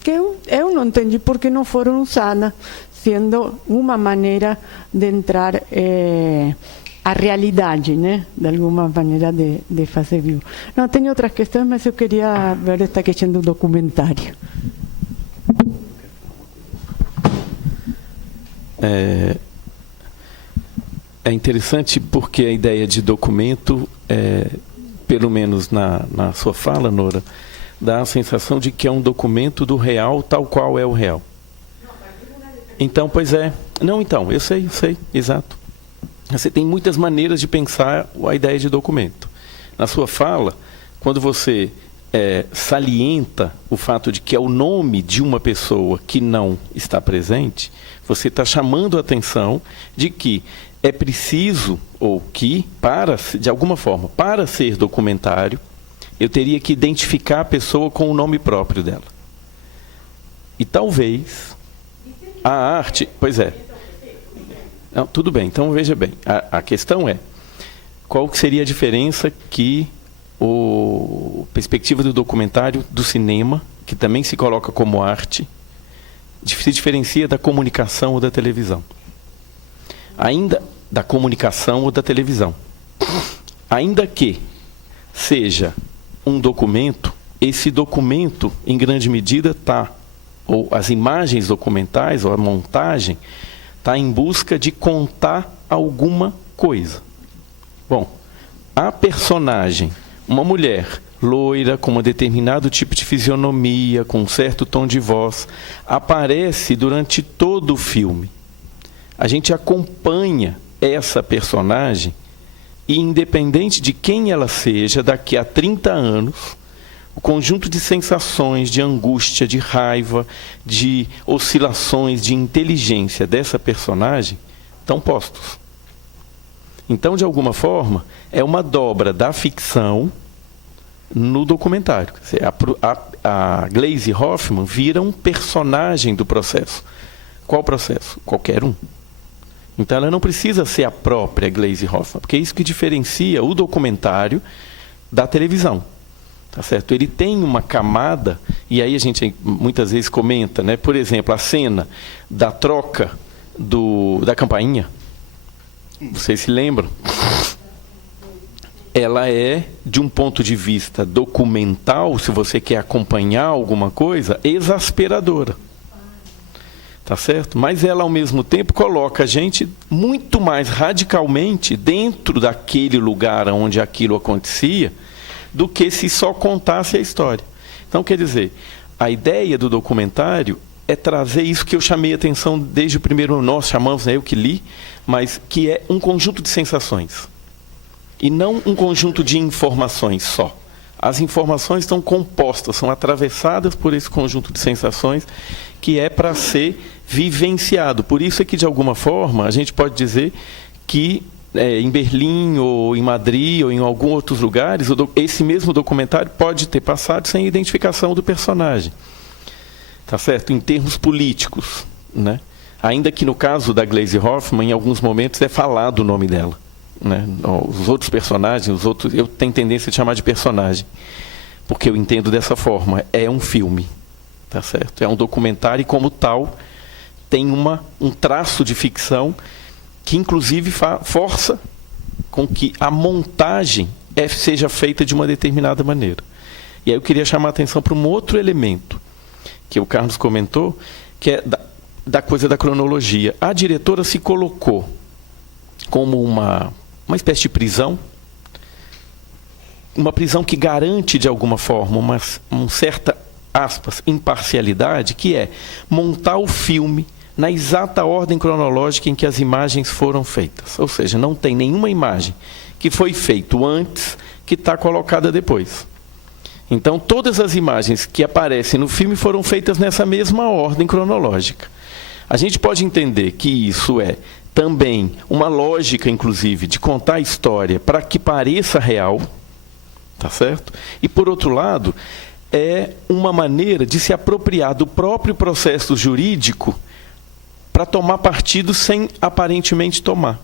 que eu não entendi por que não foram usadas, sendo uma maneira de entrar a realidade, né? De alguma maneira de fazer vivo. Não, tem outras questões, mas eu queria ver esta questão do documentário. É interessante porque a ideia de documento, pelo menos na sua fala, Nora, dá a sensação de que é um documento do real tal qual é o real. Então, pois é. Não, então, eu sei, exato. Você tem muitas maneiras de pensar a ideia de documento. Na sua fala, quando você salienta o fato de que é o nome de uma pessoa que não está presente, você está chamando a atenção de que é preciso, ou que, de alguma forma, para ser documentário, eu teria que identificar a pessoa com o nome próprio dela. E talvez a arte... Pois é. Não, tudo bem, então veja bem. A questão é, qual que seria a diferença que a perspectiva do documentário, do cinema, que também se coloca como arte, se diferencia da comunicação ou da televisão? Ainda da comunicação ou da televisão. Ainda que seja um documento, esse documento, em grande medida, ou as imagens documentais, ou a montagem, está em busca de contar alguma coisa. Bom, a personagem, uma mulher loira, com um determinado tipo de fisionomia, com um certo tom de voz, aparece durante todo o filme. A gente acompanha essa personagem e, independente de quem ela seja, daqui a 30 anos, o conjunto de sensações, de angústia, de raiva, de oscilações, de inteligência dessa personagem estão postos. Então, de alguma forma, é uma dobra da ficção no documentário. A Gleice Hoffmann vira um personagem do processo. Qual processo? Qualquer um. Então, ela não precisa ser a própria Gleice Hoffmann, porque é isso que diferencia o documentário da televisão. Tá certo? Ele tem uma camada, e aí a gente muitas vezes comenta, né? Por exemplo, a cena da troca da campainha. Vocês se lembram? Ela é, de um ponto de vista documental, se você quer acompanhar alguma coisa, exasperadora. Tá certo? Mas ela, ao mesmo tempo, coloca a gente muito mais radicalmente dentro daquele lugar onde aquilo acontecia, do que se só contasse a história. Então, quer dizer, a ideia do documentário é trazer isso que eu chamei a atenção desde o primeiro, nós chamamos, eu que li, mas que é um conjunto de sensações. E não um conjunto de informações só. As informações estão compostas, são atravessadas por esse conjunto de sensações que é para ser vivenciado. Por isso é que, de alguma forma, a gente pode dizer que em Berlim, ou em Madrid, ou em alguns outros lugares, esse mesmo documentário pode ter passado sem identificação do personagem. Tá certo? Em termos políticos, né? Ainda que no caso da Gleice Hoffmann, em alguns momentos é falado o nome dela. Né? Os outros personagens, eu tenho tendência de chamar de personagem, porque eu entendo dessa forma, é um filme. tá certo? É um documentário e, como tal, tem um traço de ficção que, inclusive, força com que a montagem seja feita de uma determinada maneira. E aí eu queria chamar a atenção para um outro elemento que o Carlos comentou, que é da coisa da cronologia. A diretora se colocou como uma espécie de prisão, uma prisão que garante, de alguma forma, uma certa, aspas, imparcialidade, que é montar o filme na exata ordem cronológica em que as imagens foram feitas. Ou seja, não tem nenhuma imagem que foi feita antes que está colocada depois. Então, todas as imagens que aparecem no filme foram feitas nessa mesma ordem cronológica. A gente pode entender que isso é também uma lógica, inclusive, de contar a história para que pareça real, tá certo? E, por outro lado, é uma maneira de se apropriar do próprio processo jurídico para tomar partido sem aparentemente tomar.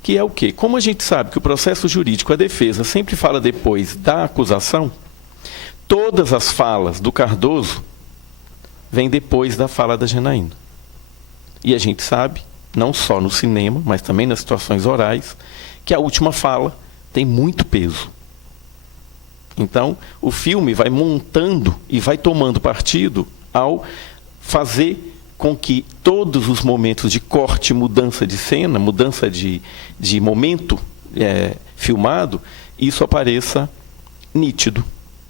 Que é o quê? Como a gente sabe que o processo jurídico, a defesa, sempre fala depois da acusação, todas as falas do Cardoso vêm depois da fala da Janaína. E a gente sabe, não só no cinema, mas também nas situações orais, que a última fala tem muito peso. Então, o filme vai montando e vai tomando partido ao fazer com que todos os momentos de corte, mudança de cena, mudança de momento filmado, isso apareça nítido.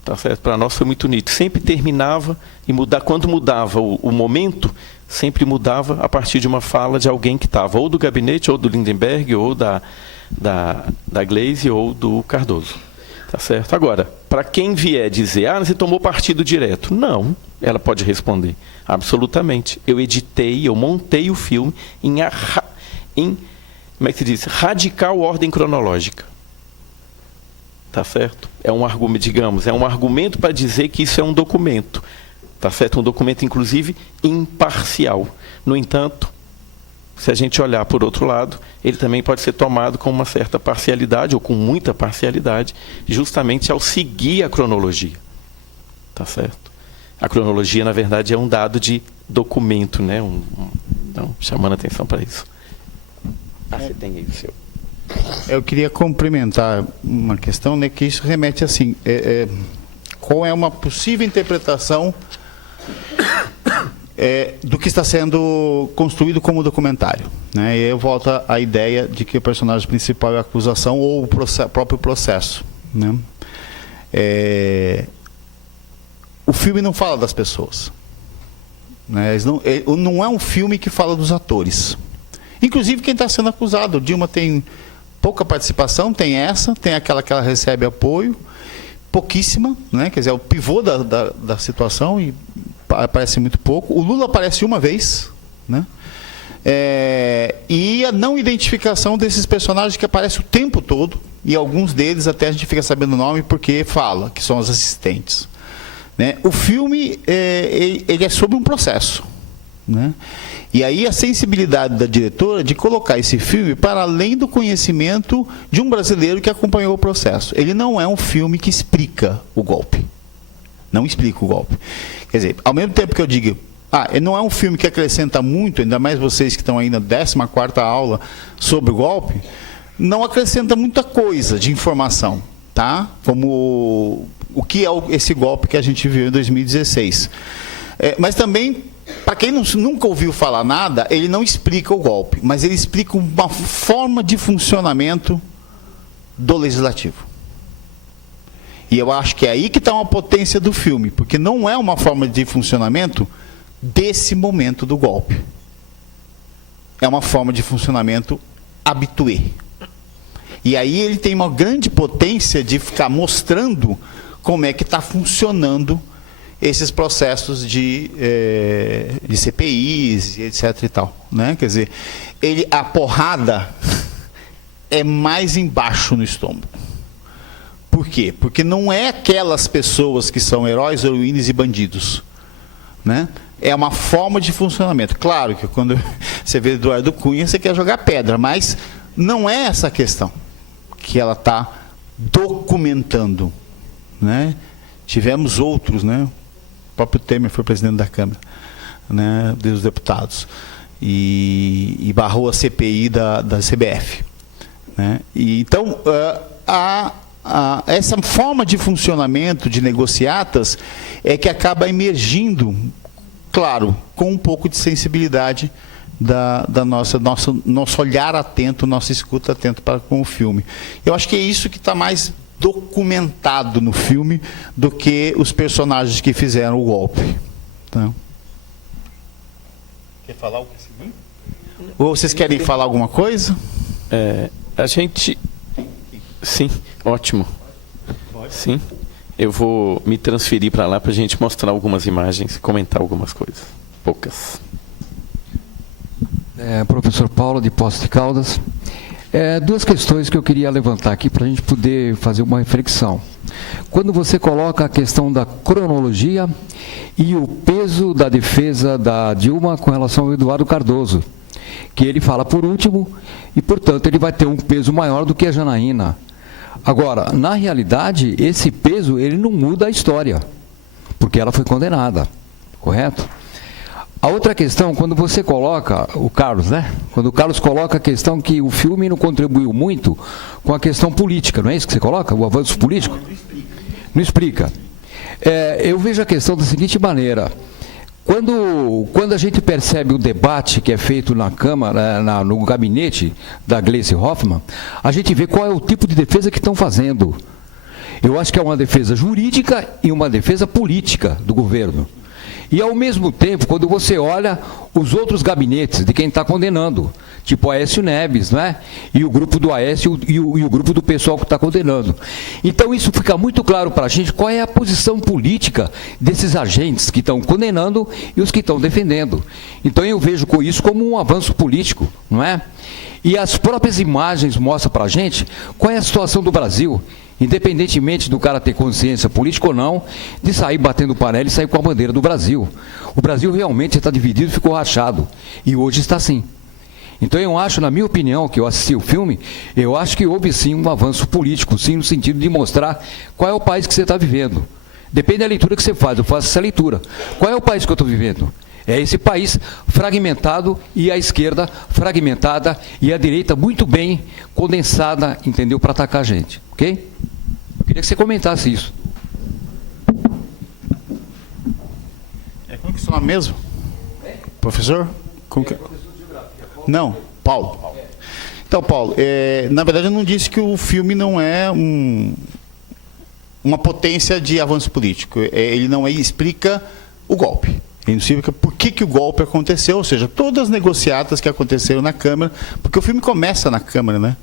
Tá certo? Para nós foi muito nítido. Sempre terminava e quando mudava o momento, sempre mudava a partir de uma fala de alguém que estava ou do gabinete, ou do Lindenberg, ou da Gleisi, ou do Cardoso. Tá certo? Agora, para quem vier dizer, você tomou partido direto. Não, ela pode responder. Absolutamente. Eu editei, eu montei o filme em como é que se diz? Radical ordem cronológica. Tá certo? É um argumento, digamos, é um argumento para dizer que isso é um documento. Tá certo? Um documento, inclusive, imparcial. No entanto, se a gente olhar por outro lado, ele também pode ser tomado com uma certa parcialidade, ou com muita parcialidade, justamente ao seguir a cronologia. Tá certo? A cronologia, na verdade, é um dado de documento, né? Então, chamando a atenção para isso. Você tem aí o seu. Eu queria complementar uma questão, né, que isso remete assim, qual é uma possível interpretação do que está sendo construído como documentário, né? E eu volto à ideia de que o personagem principal é a acusação ou o próprio processo, né? O filme não fala das pessoas, né? Não é um filme que fala dos atores. Inclusive quem está sendo acusado, Dilma tem pouca participação, tem aquela que ela recebe apoio, pouquíssima, né? Quer dizer, é o pivô da situação e aparece muito pouco. O Lula aparece uma vez, né? E a não identificação desses personagens que aparecem o tempo todo, e alguns deles até a gente fica sabendo o nome porque fala, que são os assistentes, né? O filme ele é sobre um processo, né? E aí a sensibilidade da diretora de colocar esse filme para além do conhecimento de um brasileiro que acompanhou o processo. Ele não é um filme que explica o golpe. Não explica o golpe. Quer dizer, ao mesmo tempo que eu digo, ele não é um filme que acrescenta muito, ainda mais vocês que estão aí na 14ª aula sobre o golpe, não acrescenta muita coisa de informação, tá? Como o que é esse golpe que a gente viu em 2016. Mas também, para quem nunca ouviu falar nada, ele não explica o golpe, mas ele explica uma forma de funcionamento do legislativo. E eu acho que é aí que está uma potência do filme, porque não é uma forma de funcionamento desse momento do golpe. É uma forma de funcionamento habitué. E aí ele tem uma grande potência de ficar mostrando como é que está funcionando esses processos de CPIs, etc. e tal, né? Quer dizer, a porrada é mais embaixo no estômago. Por quê? Porque não é aquelas pessoas que são heróis, heroínas e bandidos, né? É uma forma de funcionamento. Claro que quando você vê Eduardo Cunha, você quer jogar pedra, mas não é essa a questão que ela está documentando, né? Tivemos outros, né? próprio Temer foi presidente da Câmara, né, dos deputados, e barrou a CPI da CBF. Né? E, então, essa forma de funcionamento de negociatas é que acaba emergindo, claro, com um pouco de sensibilidade da nosso olhar atento, nossa escuta atento para com o filme. Eu acho que é isso que está mais documentado no filme do que os personagens que fizeram o golpe. Tá? Quer falar algo assim? Ou vocês querem falar alguma coisa? A gente... Sim, ótimo. Sim, eu vou me transferir para lá para a gente mostrar algumas imagens, comentar algumas coisas, poucas. Professor Paulo, de Poços de Caldas. Duas questões que eu queria levantar aqui para a gente poder fazer uma reflexão. Quando você coloca a questão da cronologia e o peso da defesa da Dilma com relação ao Eduardo Cardoso, que ele fala por último e, portanto, ele vai ter um peso maior do que a Janaína. Agora, na realidade, esse peso ele não muda a história, porque ela foi condenada, correto? A outra questão, quando você coloca, o Carlos, né? Quando o Carlos coloca a questão que o filme não contribuiu muito com a questão política, não é isso que você coloca? O avanço político? Não explica. Eu vejo a questão da seguinte maneira. Quando a gente percebe o debate que é feito na Câmara, no gabinete da Gleisi Hoffmann, a gente vê qual é o tipo de defesa que estão fazendo. Eu acho que é uma defesa jurídica e uma defesa política do governo. E, ao mesmo tempo, quando você olha os outros gabinetes de quem está condenando, tipo Aécio Neves, né? E o grupo do Aécio e o grupo do pessoal que está condenando. Então, isso fica muito claro para a gente qual é a posição política desses agentes que estão condenando e os que estão defendendo. Então, eu vejo isso como um avanço político, não é? E as próprias imagens mostram para a gente qual é a situação do Brasil, independentemente do cara ter consciência política ou não, de sair batendo panela e sair com a bandeira do Brasil. O Brasil realmente está dividido, ficou rachado. E hoje está assim. Então eu acho, na minha opinião, que eu assisti o filme, eu acho que houve sim um avanço político, sim, no sentido de mostrar qual é o país que você está vivendo. Depende da leitura que você faz, eu faço essa leitura. Qual é o país que eu estou vivendo? É esse país fragmentado e a esquerda fragmentada e a direita muito bem condensada, entendeu, para atacar a gente, ok? Eu queria que você comentasse isso. Como que se chama mesmo? Professor? Como que... Não, Paulo. Então, Paulo, na verdade eu não disse que o filme não é uma potência de avanço político. Ele não explica o golpe. Ele não explica por que o golpe aconteceu, ou seja, todas as negociatas que aconteceram na Câmara, porque o filme começa na Câmara, né?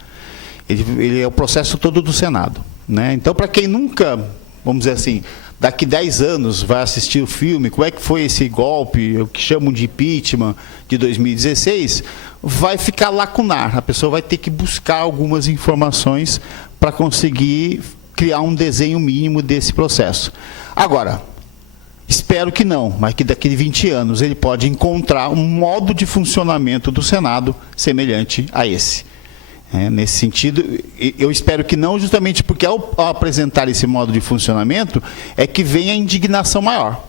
Ele é o processo todo do Senado, né? Então, para quem nunca, vamos dizer assim, daqui 10 anos vai assistir o filme, como é que foi esse golpe, o que chamam de impeachment de 2016, vai ficar lacunar. A pessoa vai ter que buscar algumas informações para conseguir criar um desenho mínimo desse processo. Agora, espero que não, mas que daqui a 20 anos ele pode encontrar um modo de funcionamento do Senado semelhante a esse. Nesse sentido, eu espero que não, justamente porque ao apresentar esse modo de funcionamento, é que vem a indignação maior.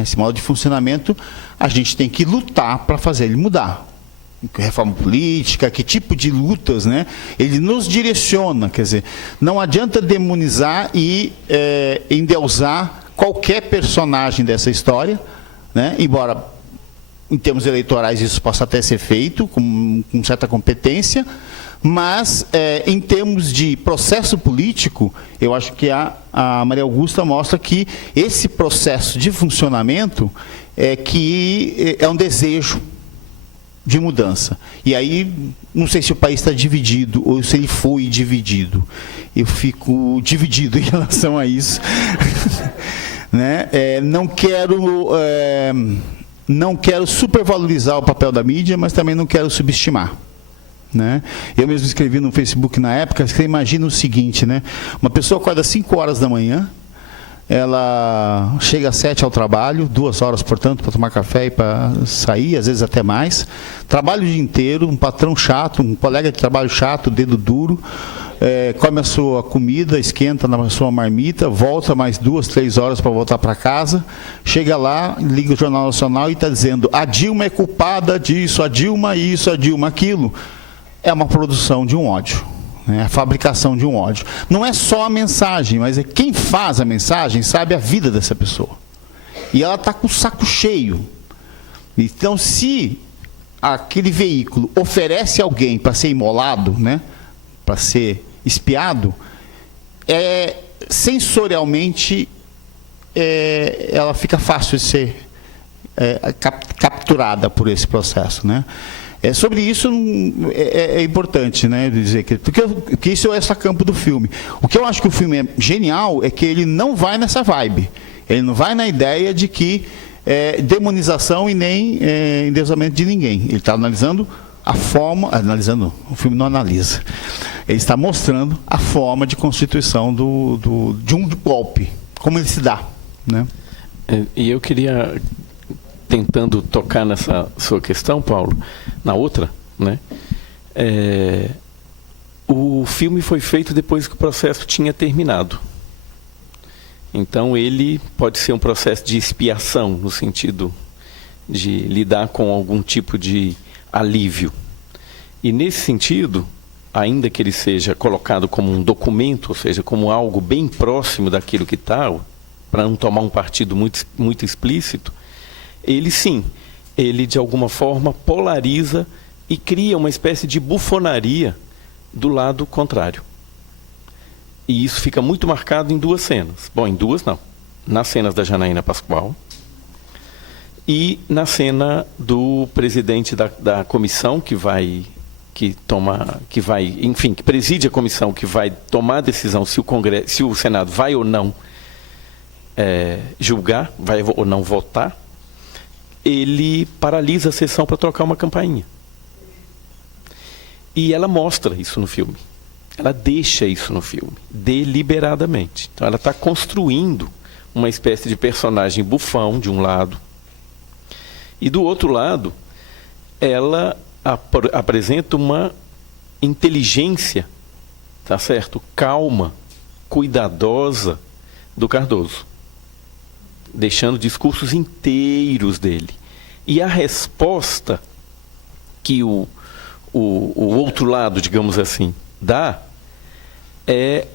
Esse modo de funcionamento, a gente tem que lutar para fazer ele mudar. Reforma política, que tipo de lutas, né? Ele nos direciona, quer dizer, não adianta demonizar e endeusar qualquer personagem dessa história, né? Embora em termos eleitorais isso possa até ser feito com certa competência, mas em termos de processo político, eu acho que a Maria Augusta mostra que esse processo de funcionamento é um desejo de mudança. E aí, não sei se o país está dividido ou se ele foi dividido. Eu fico dividido em relação a isso. Né? Não quero supervalorizar o papel da mídia, mas também não quero subestimar. Né? Eu mesmo escrevi no Facebook na época, você imagina o seguinte, né? Uma pessoa acorda às 5 horas da manhã, ela chega às 7 ao trabalho, 2 horas, portanto, para tomar café e para sair, às vezes até mais, trabalha o dia inteiro, um patrão chato, um colega de trabalho chato, dedo duro, come a sua comida, esquenta na sua marmita, volta mais 2, 3 horas para voltar para casa, chega lá, liga o Jornal Nacional e está dizendo: a Dilma é culpada disso, a Dilma isso, a Dilma aquilo. É uma produção de um ódio, né? A fabricação de um ódio. Não é só a mensagem, mas é quem faz a mensagem sabe a vida dessa pessoa. E ela está com o saco cheio. Então, se aquele veículo oferece alguém para ser imolado, né, para ser espiado, sensorialmente ela fica fácil de ser capturada por esse processo, né? Sobre isso é importante, né, dizer porque isso é esse campo do filme. O que eu acho que o filme é genial é que ele não vai nessa vibe. Ele não vai na ideia de que demonização e nem endeusamento de ninguém. Ele está analisando a forma, o filme não analisa. Ele está mostrando a forma de constituição de um golpe, como ele se dá, né? E eu queria, tentando tocar nessa sua questão, Paulo, na outra, né? O filme foi feito depois que o processo tinha terminado. Então ele pode ser um processo de expiação, no sentido de lidar com algum tipo de alívio. E nesse sentido, ainda que ele seja colocado como um documento, ou seja, como algo bem próximo daquilo que está, para não tomar um partido muito, muito explícito, ele sim, ele de alguma forma polariza e cria uma espécie de bufonaria do lado contrário. E isso fica muito marcado em 2 cenas. Bom, em 2 não. Nas cenas da Janaína Pascoal e na cena do presidente da comissão que preside a comissão, que vai tomar a decisão se o Senado vai ou não julgar, vai ou não votar. Ele paralisa a sessão para trocar uma campainha. E ela mostra isso no filme. Ela deixa isso no filme, deliberadamente. Então ela está construindo uma espécie de personagem bufão, de um lado, e do outro lado, ela apresenta uma inteligência, tá certo? Calma, cuidadosa do Cardoso, deixando discursos inteiros dele. E a resposta que o outro lado, digamos assim, dá, é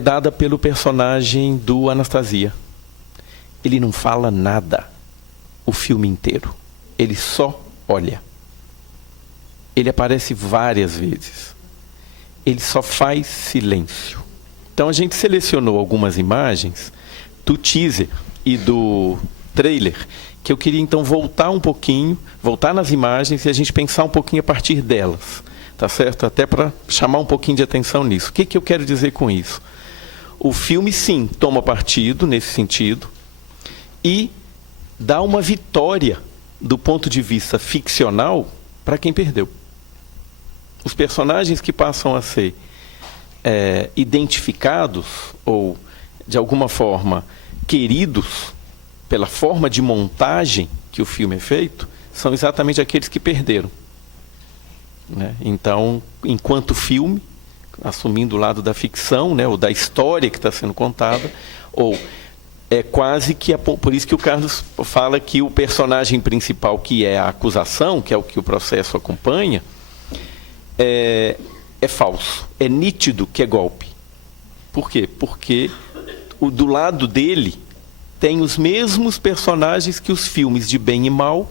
dada pelo personagem do Anastasia. Ele não fala nada o filme inteiro. Ele só olha. Ele aparece várias vezes. Ele só faz silêncio. Então a gente selecionou algumas imagens do teaser e do trailer, que eu queria então voltar nas imagens e a gente pensar um pouquinho a partir delas. Tá certo? Até para chamar um pouquinho de atenção nisso. O que eu quero dizer com isso? O filme, sim, toma partido nesse sentido e dá uma vitória do ponto de vista ficcional para quem perdeu. Os personagens que passam a ser identificados ou, de alguma forma, queridos pela forma de montagem que o filme é feito, são exatamente aqueles que perderam. Né? Então, enquanto filme, assumindo o lado da ficção, né, ou da história que está sendo contada, ou é quase que, por isso que o Carlos fala que o personagem principal, que é a acusação, que é o que o processo acompanha, é falso, é nítido que é golpe. Por quê? Porque do lado dele tem os mesmos personagens que os filmes de bem e mal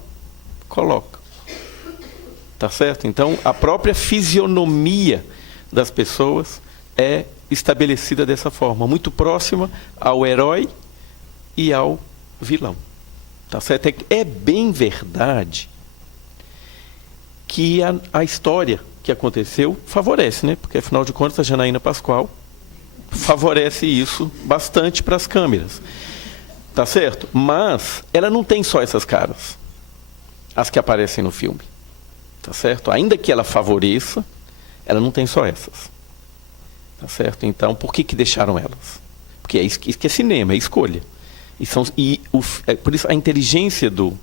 colocam. Tá certo? Então, a própria fisionomia das pessoas é estabelecida dessa forma, muito próxima ao herói e ao vilão. Tá certo? É bem verdade que a história que aconteceu favorece, né? Porque, afinal de contas, a Janaína Pascoal favorece isso bastante para as câmeras. Tá certo? Mas ela não tem só essas caras, as que aparecem no filme. Tá certo? Ainda que ela favoreça, ela não tem só essas. Tá certo? Então, por que deixaram elas? Porque isso que é cinema, é escolha. Por isso, a inteligência do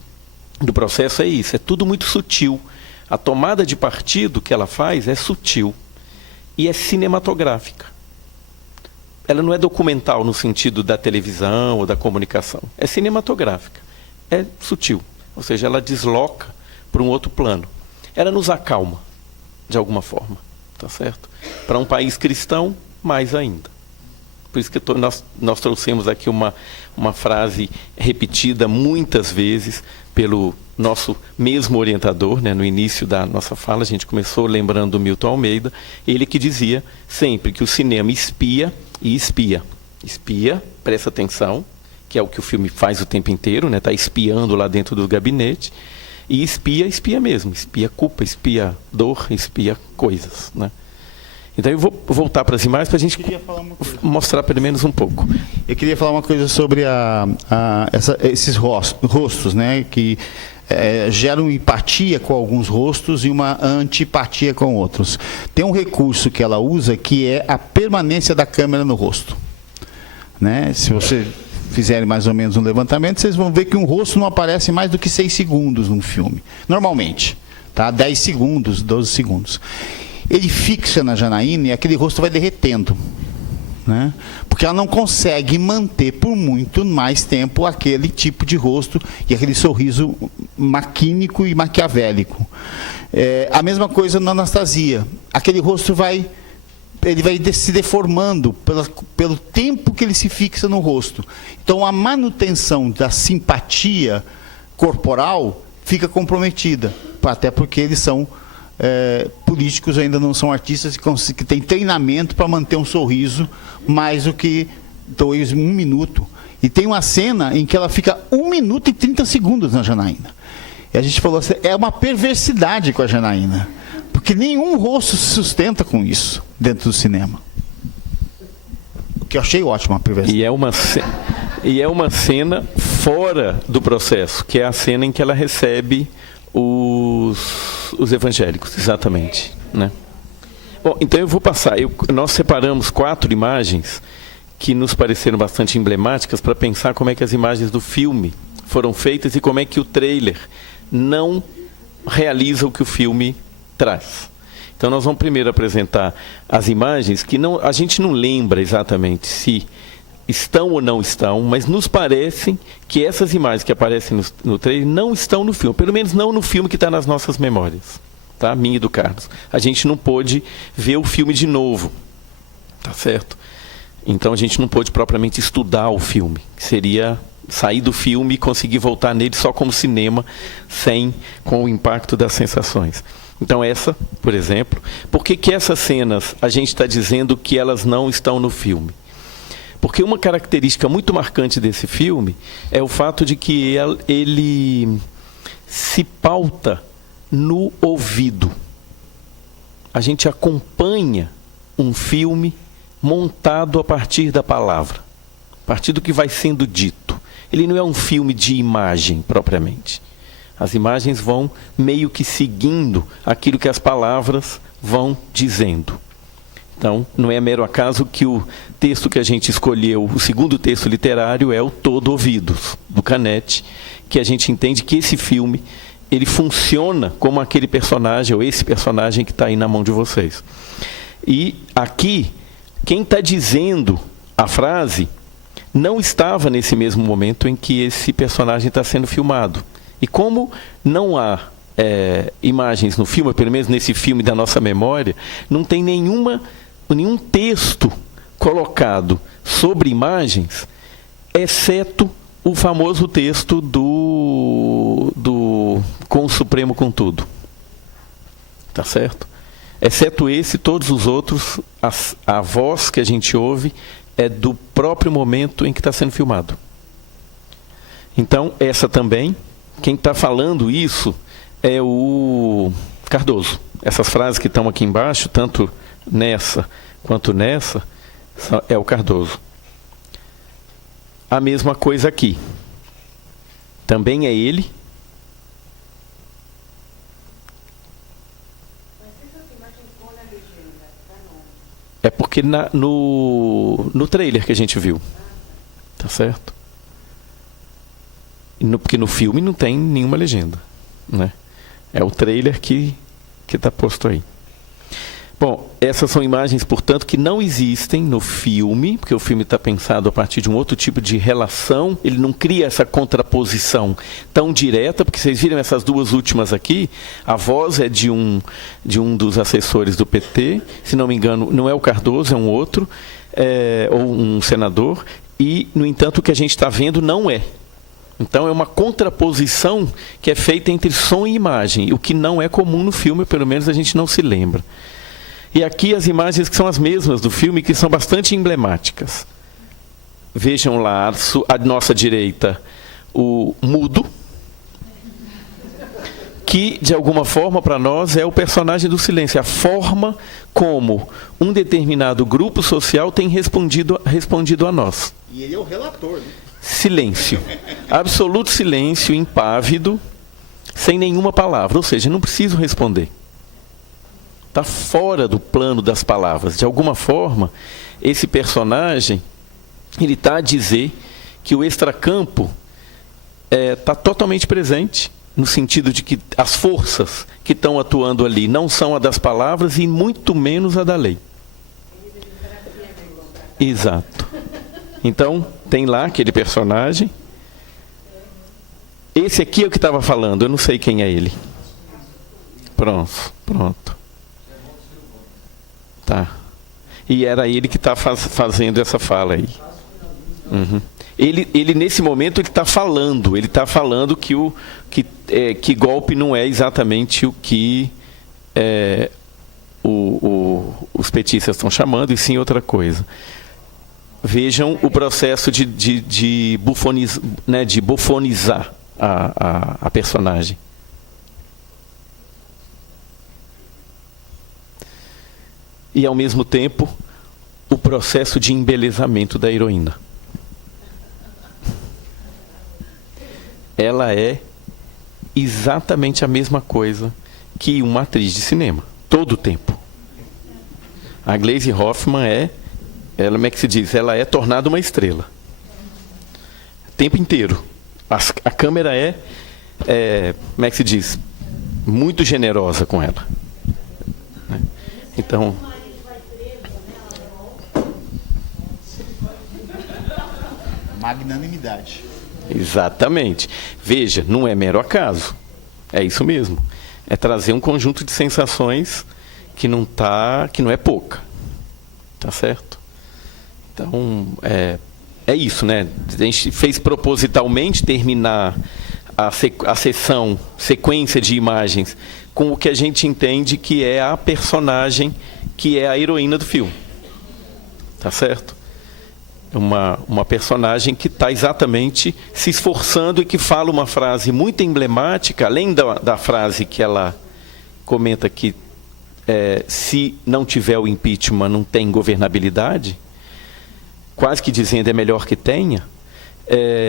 processo é isso, é tudo muito sutil. A tomada de partido que ela faz é sutil. e é cinematográfica. Ela não é documental no sentido da televisão ou da comunicação. É cinematográfica. É sutil. Ou seja, ela desloca para um outro plano. Ela nos acalma, de alguma forma. Tá certo? Para um país cristão, mais ainda. Por isso que nós trouxemos aqui uma frase repetida muitas vezes pelo nosso mesmo orientador, né? No início da nossa fala, a gente começou lembrando do Milton Almeida, ele que dizia sempre que o cinema espia e espia. Espia, presta atenção, que é o que o filme faz o tempo inteiro, né? Tá espiando lá dentro do gabinete, e espia, espia mesmo, espia culpa, espia dor, espia coisas, né? Então eu vou voltar para as imagens para a gente mostrar pelo menos um pouco. Eu queria falar uma coisa sobre esses rostos, né, que geram empatia com alguns rostos e uma antipatia com outros. Tem um recurso que ela usa que é a permanência da câmera no rosto. Né? Se você fizerem mais ou menos um levantamento, vocês vão ver que um rosto não aparece mais do que 6 segundos num filme, normalmente. Tá? 10 segundos, 12 segundos. Ele fixa na Janaína e aquele rosto vai derretendo, né? Porque ela não consegue manter por muito mais tempo aquele tipo de rosto e aquele sorriso maquínico e maquiavélico. A mesma coisa na Anastasia. Aquele rosto vai se deformando pelo tempo que ele se fixa no rosto. Então a manutenção da simpatia corporal fica comprometida, até porque eles são políticos, ainda não são artistas que têm treinamento para manter um sorriso mais do que 1 minuto. E tem uma cena em que ela fica 1 minuto e 30 segundos na Janaína. E a gente falou assim, é uma perversidade com a Janaína, porque nenhum rosto se sustenta com isso dentro do cinema. O que eu achei ótimo, a perversidade. E é uma cena fora do processo, que é a cena em que ela recebe os evangélicos, exatamente, né? Bom, então eu vou passar. Nós separamos 4 imagens que nos pareceram bastante emblemáticas para pensar como é que as imagens do filme foram feitas e como é que o trailer não realiza o que o filme traz. Então nós vamos primeiro apresentar as imagens que a gente não lembra exatamente se estão ou não estão, mas nos parecem que essas imagens que aparecem no trailer não estão no filme, pelo menos não no filme que está nas nossas memórias, tá? Minha e do Carlos. A gente não pôde ver o filme de novo, tá certo? Então a gente não pôde propriamente estudar o filme, que seria sair do filme e conseguir voltar nele só como cinema, com o impacto das sensações. Então essa, por exemplo, por que essas cenas a gente está dizendo que elas não estão no filme? Porque uma característica muito marcante desse filme é o fato de que ele se pauta no ouvido. A gente acompanha um filme montado a partir da palavra, a partir do que vai sendo dito. Ele não é um filme de imagem propriamente. As imagens vão meio que seguindo aquilo que as palavras vão dizendo. Então, não é mero acaso que o texto que a gente escolheu, o segundo texto literário, é o Todo Ouvidos, do Canetti, que a gente entende que esse filme, ele funciona como aquele personagem, ou esse personagem que está aí na mão de vocês. E aqui, quem está dizendo a frase não estava nesse mesmo momento em que esse personagem está sendo filmado. E como não há imagens no filme, pelo menos nesse filme da nossa memória, não tem nenhum texto colocado sobre imagens, exceto o famoso texto do Com o Supremo com Tudo. Tá certo? Exceto esse, todos os outros, a voz que a gente ouve é do próprio momento em que está sendo filmado. Então, essa também, quem está falando isso é o Cardoso. Essas frases que estão aqui embaixo, tanto nessa quanto nessa, é o Cardoso. A mesma coisa aqui. Também é ele. É porque no trailer que a gente viu. Tá certo? Porque no filme não tem nenhuma legenda, né? É o trailer que está posto aí. Bom, essas são imagens, portanto, que não existem no filme, porque o filme está pensado a partir de um outro tipo de relação, ele não cria essa contraposição tão direta, porque vocês viram essas duas últimas aqui, a voz é de um dos assessores do PT, se não me engano, não é o Cardoso, é um outro, ou um senador, e, no entanto, o que a gente está vendo não é. Então, é uma contraposição que é feita entre som e imagem, o que não é comum no filme, pelo menos a gente não se lembra. E aqui as imagens que são as mesmas do filme, que são bastante emblemáticas. Vejam lá, à nossa direita, o mudo, que, de alguma forma, para nós, é o personagem do silêncio. A forma como um determinado grupo social tem respondido a nós. E ele é o relator, né? Silêncio. Absoluto silêncio, impávido, sem nenhuma palavra. Ou seja, não preciso responder. Está fora do plano das palavras. De alguma forma, esse personagem, ele está a dizer que o extracampo está totalmente presente, no sentido de que as forças que estão atuando ali não são a das palavras e muito menos a da lei. Exato. Então, tem lá aquele personagem. Esse aqui é o que estava falando, eu não sei quem é ele. Pronto. Tá. E era ele que está fazendo essa fala aí. Uhum. Ele nesse momento ele está falando que golpe não é exatamente o que os petistas estão chamando, e sim outra coisa. Vejam o processo de bufonizar a personagem. E, ao mesmo tempo, o processo de embelezamento da heroína. Ela é exatamente a mesma coisa que uma atriz de cinema, todo o tempo. A Glaze Hoffman como é que se diz? Ela é tornada uma estrela. O tempo inteiro. A câmera como é que se diz? Muito generosa com ela. Então... Magnanimidade. Exatamente. Veja, não é mero acaso. É isso mesmo. É trazer um conjunto de sensações que não é pouca. Tá certo? Então, é isso, né? A gente fez propositalmente terminar a sequência de imagens com o que a gente entende que é a personagem, que é a heroína do filme. Tá certo? Uma personagem que está exatamente se esforçando e que fala uma frase muito emblemática, além da frase que ela comenta que se não tiver o impeachment não tem governabilidade, quase que dizendo é melhor que tenha,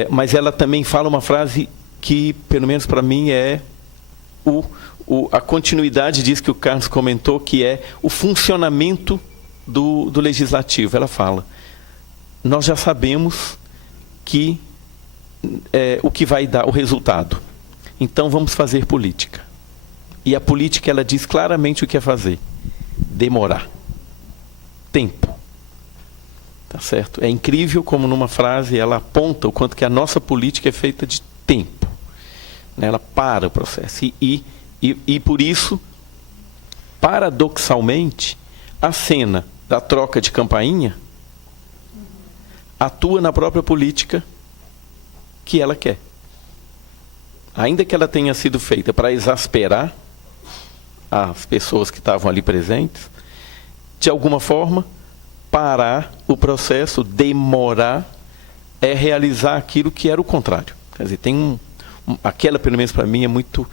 mas ela também fala uma frase que, pelo menos para mim, é a continuidade disso que o Carlos comentou, que é o funcionamento do legislativo. Ela fala: nós já sabemos o que vai dar o resultado. Então vamos fazer política. E a política, ela diz claramente o que é fazer. Demorar. Tempo. Tá certo? É incrível como numa frase ela aponta o quanto que a nossa política é feita de tempo. Né? Ela para o processo. E por isso, paradoxalmente, a cena da troca de campainha atua na própria política que ela quer. Ainda que ela tenha sido feita para exasperar as pessoas que estavam ali presentes, de alguma forma, parar o processo, demorar, é realizar aquilo que era o contrário. Quer dizer, tem aquela, pelo menos para mim, é muito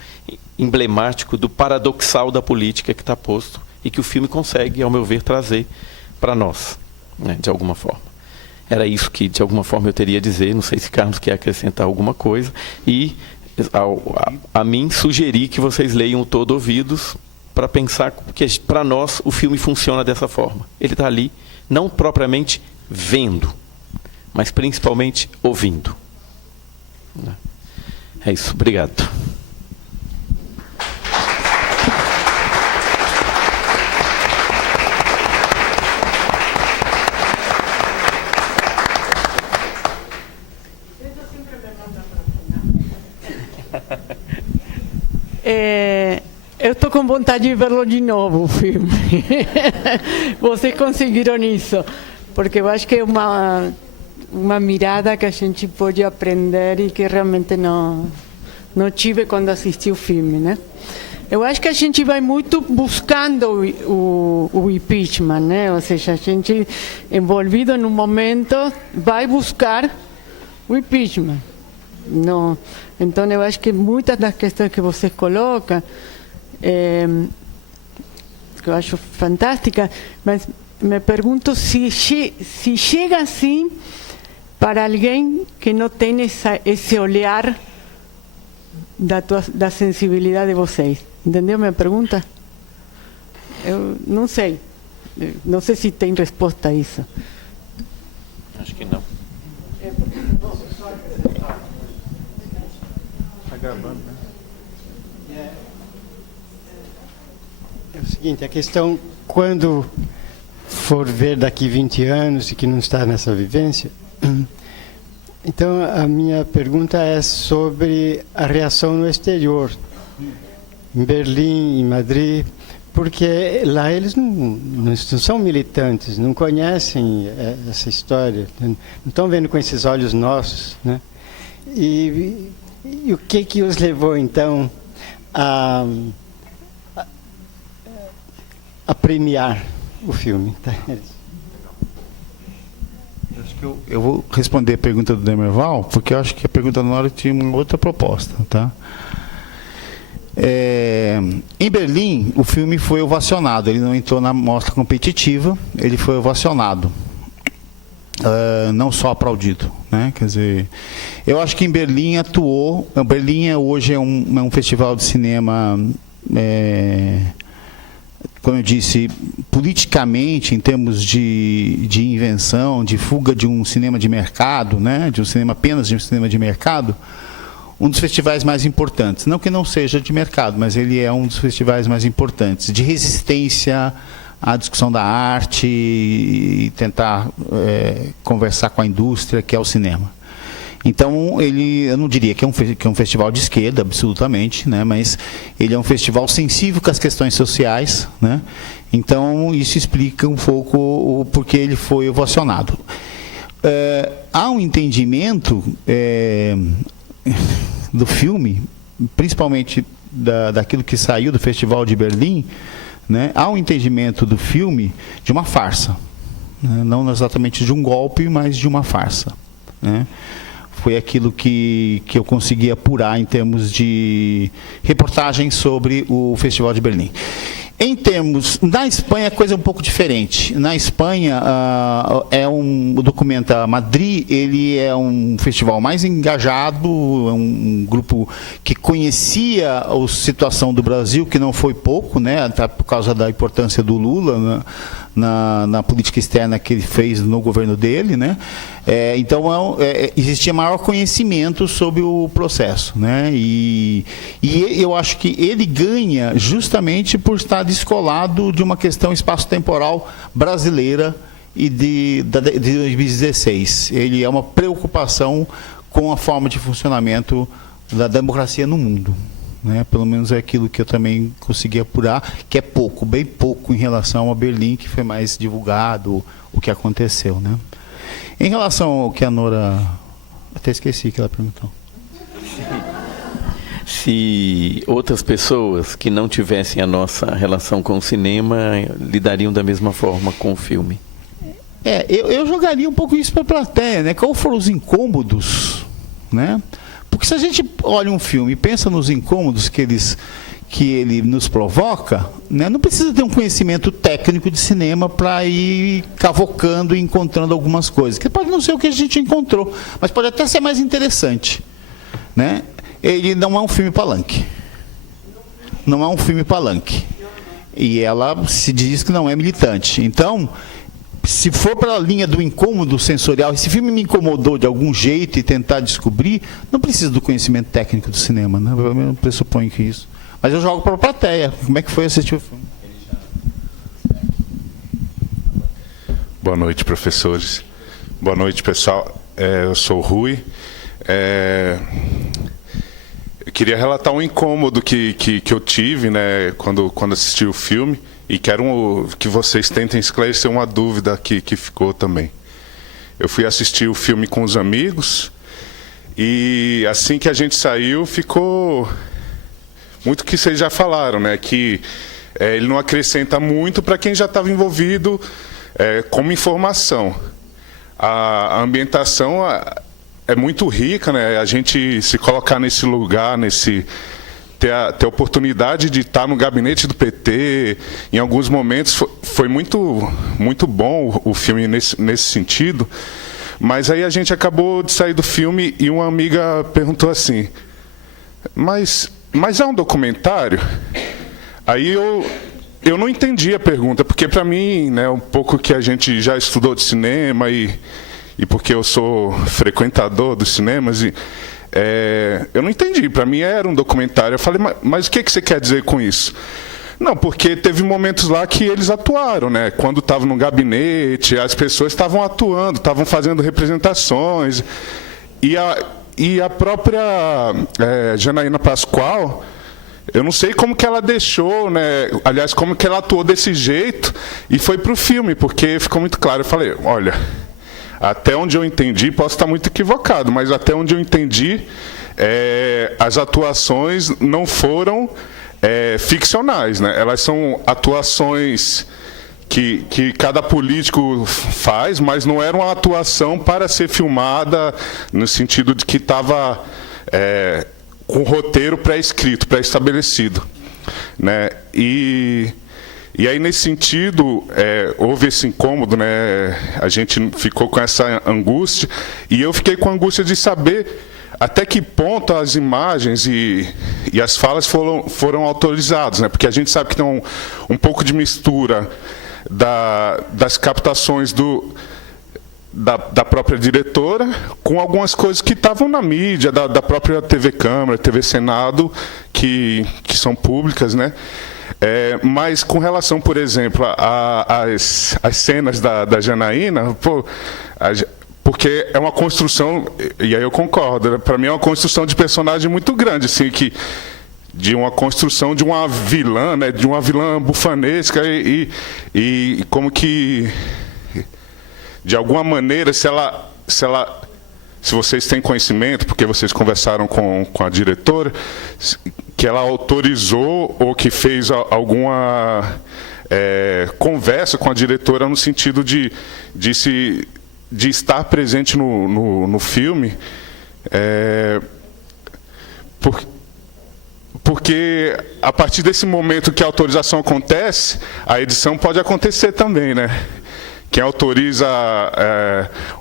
emblemático do paradoxal da política que está posto e que o filme consegue, ao meu ver, trazer para nós, né, de alguma forma. Era isso que, de alguma forma, eu teria a dizer. Não sei se Carlos quer acrescentar alguma coisa. E, a mim, sugerir que vocês leiam o Todo Ouvidos para pensar, porque para nós o filme funciona dessa forma. Ele está ali, não propriamente vendo, mas principalmente ouvindo. É isso. Obrigado. eu estou com vontade de verlo de novo, o filme. Vocês conseguiram isso, porque eu acho que é uma mirada que a gente pode aprender e que realmente não tive quando assisti o filme, né? Eu acho que a gente vai muito buscando o impeachment, né? Ou seja, a gente envolvido num momento vai buscar o impeachment. Não. Então, eu acho que muitas das questões que você coloca, que eu acho fantástica, mas me pergunto se chega assim para alguém que não tem esse olhar da sensibilidade de vocês. Entendeu minha pergunta? Eu não sei. Não sei se tem resposta a isso. Acho que não. Está gravando, né? É o seguinte, a questão, quando for ver daqui 20 anos e que não está nessa vivência, então a minha pergunta é sobre a reação no exterior, em Berlim, em Madrid, porque lá eles não são militantes, não conhecem essa história, não estão vendo com esses olhos nossos, né? E o que os levou então a premiar o filme? Acho que eu vou responder a pergunta do Demerval, porque eu acho que a pergunta da Nora tinha uma outra proposta, tá? Em Berlim, o filme foi ovacionado, ele não entrou na mostra competitiva, ele foi ovacionado, não só aplaudido, né? Quer dizer, eu acho que em Berlim atuou, Berlim hoje é um festival de cinema, como eu disse, politicamente, em termos de invenção, de fuga de um cinema de mercado, né? De um cinema apenas de um cinema de mercado, um dos festivais mais importantes. Não que não seja de mercado, mas ele é um dos festivais mais importantes, de resistência à discussão da arte e tentar conversar com a indústria, que é o cinema. Então, eu não diria que é um festival de esquerda, absolutamente, né? Mas ele é um festival sensível com as questões sociais, né? Então, isso explica um pouco o porquê ele foi ovacionado. Há um entendimento do filme, principalmente daquilo que saiu do Festival de Berlim, né? Há um entendimento do filme de uma farsa, né? Não exatamente de um golpe, mas de uma farsa, né? Foi aquilo que eu consegui apurar em termos de reportagem sobre o Festival de Berlim. Em termos, na Espanha a coisa é um pouco diferente. Na Espanha, o Documenta Madrid, ele é um festival mais engajado, é um grupo que conhecia a situação do Brasil, que não foi pouco, né, até por causa da importância do Lula na política externa que ele fez no governo dele, né? Então existia maior conhecimento sobre o processo, né? E eu acho que ele ganha justamente por estar descolado de uma questão espaço-temporal brasileira e de 2016. Ele é uma preocupação com a forma de funcionamento da democracia no mundo, né? Pelo menos é aquilo que eu também consegui apurar, que é pouco, bem pouco em relação a Berlim, que foi mais divulgado o que aconteceu, né? Em relação ao que a Nora... Até esqueci que ela perguntou. Se outras pessoas que não tivessem a nossa relação com o cinema lidariam da mesma forma com o filme? Eu jogaria um pouco isso para a plateia, né? Qual foram os incômodos, né? Porque se a gente olha um filme e pensa nos incômodos que ele nos provoca, né, não precisa ter um conhecimento técnico de cinema para ir cavocando e encontrando algumas coisas, que pode não ser o que a gente encontrou, mas pode até ser mais interessante, né? Ele não é um filme palanque. Não é um filme palanque. E ela se diz que não é militante. Então, se for para a linha do incômodo sensorial, esse filme me incomodou de algum jeito e tentar descobrir, não precisa do conhecimento técnico do cinema, né? Eu pressuponho que isso. Mas eu jogo para a plateia. Como é que foi assistir o filme? Boa noite, professores. Boa noite, pessoal. Eu sou o Rui. Eu queria relatar um incômodo que eu tive, né, quando assisti o filme, e quero que vocês tentem esclarecer uma dúvida que ficou também. Eu fui assistir o filme com os amigos, e assim que a gente saiu, ficou muito que vocês já falaram, né, que ele não acrescenta muito para quem já estava envolvido como informação. A ambientação é muito rica, né? A gente se colocar nesse lugar, ter a oportunidade de estar no gabinete do PT, em alguns momentos foi muito, muito bom o filme nesse sentido. Mas aí a gente acabou de sair do filme e uma amiga perguntou assim, mas é um documentário? Aí eu não entendi a pergunta, porque para mim, né, um pouco que a gente já estudou de cinema e porque eu sou frequentador dos cinemas, eu não entendi. Para mim era um documentário. Eu falei, mas o que você quer dizer com isso? Não, porque teve momentos lá que eles atuaram, né? Quando estavam no gabinete, as pessoas estavam atuando, estavam fazendo representações. E a própria Janaína Pascoal, eu não sei como que ela deixou, né? Aliás, como que ela atuou desse jeito e foi para o filme, porque ficou muito claro. Eu falei, olha, até onde eu entendi, posso estar muito equivocado, mas até onde eu entendi, as atuações não foram ficcionais, né? Elas são atuações que cada político faz, mas não era uma atuação para ser filmada no sentido de que estava com roteiro pré-escrito, pré-estabelecido, né? E aí, nesse sentido, houve esse incômodo, né? A gente ficou com essa angústia, e eu fiquei com a angústia de saber até que ponto as imagens e as falas foram autorizadas, né? Porque a gente sabe que tem um pouco de mistura das captações da própria diretora com algumas coisas que estavam na mídia, da própria TV Câmara, TV Senado, que são públicas, né? Mas com relação, por exemplo, às cenas da Janaína, porque é uma construção, e aí eu concordo, né? Para mim é uma construção de personagem muito grande, assim, de uma construção de uma vilã, né? De uma vilã bufanesca e como que, de alguma maneira, se vocês têm conhecimento, porque vocês conversaram com a diretora, que ela autorizou ou que fez alguma conversa com a diretora no sentido de estar presente no filme, porque a partir desse momento que a autorização acontece, a edição pode acontecer também, né? Quem autoriza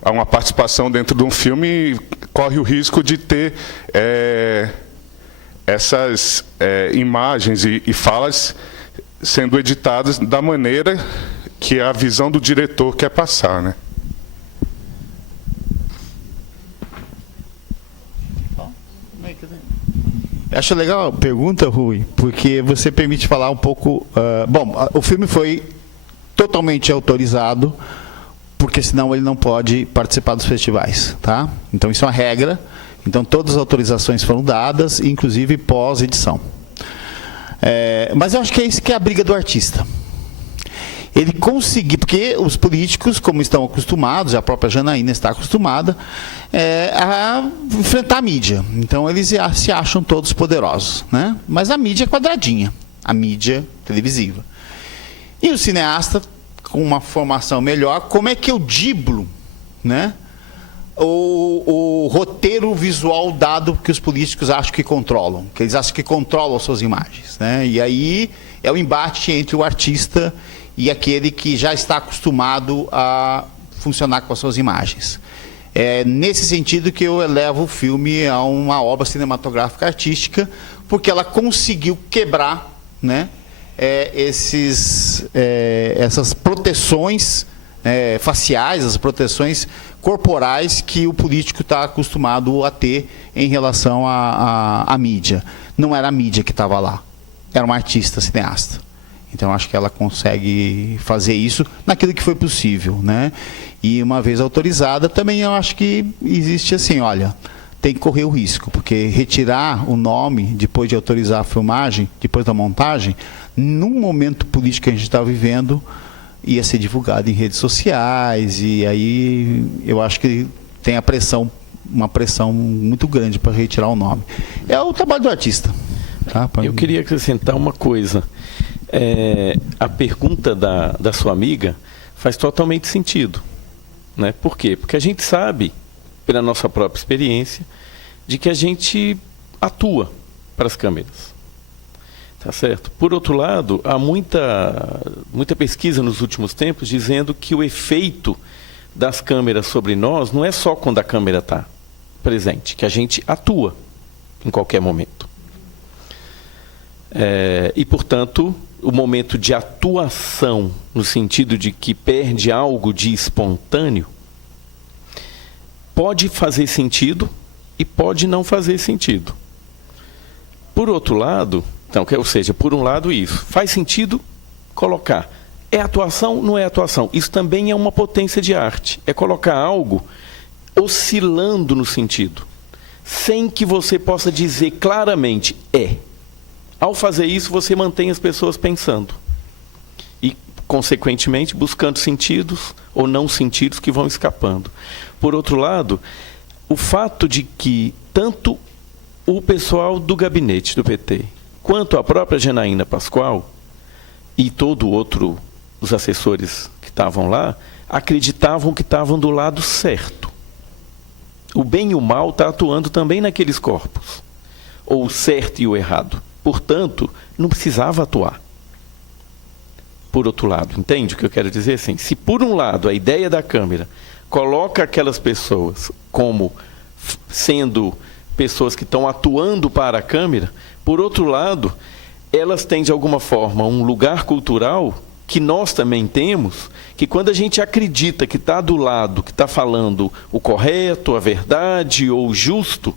uma participação dentro de um filme corre o risco de ter essas imagens e falas sendo editadas da maneira que a visão do diretor quer passar, né? Acho legal a pergunta, Rui, porque você permite falar um pouco... o filme foi totalmente autorizado, porque senão ele não pode participar dos festivais, tá? Então isso é uma regra. Então todas as autorizações foram dadas, inclusive pós-edição. Mas eu acho que é isso que é a briga do artista. Ele conseguir, porque os políticos, como estão acostumados, a própria Janaína está acostumada, a enfrentar a mídia. Então eles se acham todos poderosos, né? Mas a mídia é quadradinha, a mídia televisiva. E o cineasta, com uma formação melhor, como é que eu driblo, né, o roteiro visual dado que os políticos acham que controlam, que eles acham que controlam as suas imagens, né? E aí é o embate entre o artista e aquele que já está acostumado a funcionar com as suas imagens. É nesse sentido que eu elevo o filme a uma obra cinematográfica artística, porque ela conseguiu quebrar, né, essas proteções faciais, as proteções corporais que o político está acostumado a ter em relação à mídia. Não era a mídia que estava lá, era uma artista cineasta. Então, acho que ela consegue fazer isso naquilo que foi possível, né? E uma vez autorizada, também eu acho que existe assim, olha, tem que correr o risco, porque retirar o nome depois de autorizar a filmagem, depois da montagem, num momento político que a gente está vivendo, ia ser divulgado em redes sociais, e aí eu acho que tem uma pressão muito grande para retirar o nome. É o trabalho do artista. Tá? Eu queria acrescentar uma coisa. A pergunta da sua amiga faz totalmente sentido. Né? Por quê? Porque a gente sabe, pela nossa própria experiência, de que a gente atua para as câmeras. Tá certo? Por outro lado, há muita pesquisa nos últimos tempos dizendo que o efeito das câmeras sobre nós não é só quando a câmera está presente, que a gente atua em qualquer momento. E, portanto, o momento de atuação, no sentido de que perde algo de espontâneo, pode fazer sentido e pode não fazer sentido. Por outro lado, então, ou seja, por um lado isso, faz sentido colocar. É atuação, não é atuação. Isso também é uma potência de arte. É colocar algo oscilando no sentido, sem que você possa dizer claramente, é. Ao fazer isso, você mantém as pessoas pensando. E, consequentemente, buscando sentidos ou não sentidos que vão escapando. Por outro lado, o fato de que tanto o pessoal do gabinete do PT, quanto a própria Janaína Pascoal e os assessores que estavam lá, acreditavam que estavam do lado certo. O bem e o mal está atuando também naqueles corpos. Ou o certo e o errado. Portanto, não precisava atuar. Por outro lado, entende o que eu quero dizer? Assim, se por um lado a ideia da câmera coloca aquelas pessoas como sendo pessoas que estão atuando para a câmera, por outro lado, elas têm de alguma forma um lugar cultural que nós também temos, que quando a gente acredita que está do lado, que está falando o correto, a verdade ou o justo,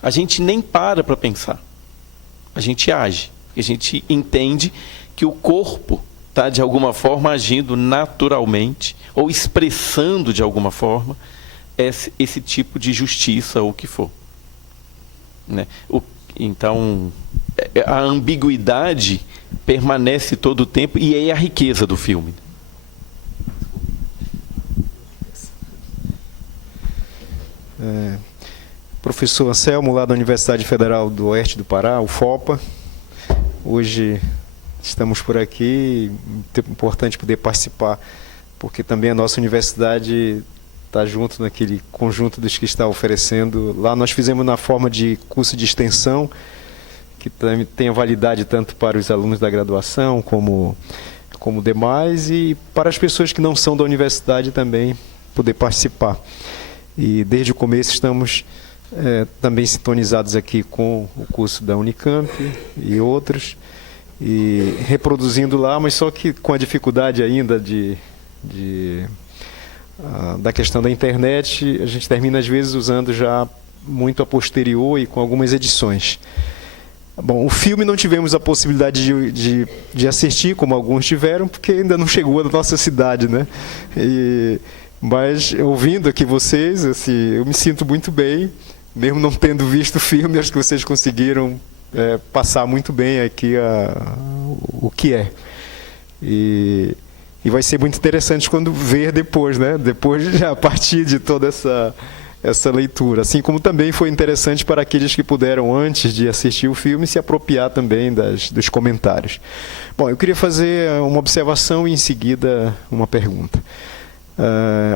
a gente nem para pensar. A gente age. A gente entende que o corpo está, de alguma forma, agindo naturalmente ou expressando, de alguma forma, esse tipo de justiça ou o que for. Né? Então, a ambiguidade permanece todo o tempo e é a riqueza do filme. Professor Anselmo, lá da Universidade Federal do Oeste do Pará, UFOPA. Hoje estamos por aqui, é importante poder participar, porque também a nossa universidade está junto naquele conjunto dos que está oferecendo. Lá nós fizemos na forma de curso de extensão, que tem a validade tanto para os alunos da graduação como demais, e para as pessoas que não são da universidade também poder participar. E desde o começo estamos também sintonizados aqui com o curso da Unicamp e outros, e reproduzindo lá, mas só que com a dificuldade ainda da questão da internet, a gente termina às vezes usando já muito a posterior e com algumas edições. Bom, o filme não tivemos a possibilidade de assistir, como alguns tiveram, porque ainda não chegou na nossa cidade, né? Mas ouvindo aqui vocês, assim, eu me sinto muito bem, mesmo não tendo visto o filme, acho que vocês conseguiram passar muito bem aqui o que é. E vai ser muito interessante quando ver depois, né? Depois, a partir de toda essa leitura. Assim como também foi interessante para aqueles que puderam, antes de assistir o filme, se apropriar também dos comentários. Bom, eu queria fazer uma observação e, em seguida, uma pergunta.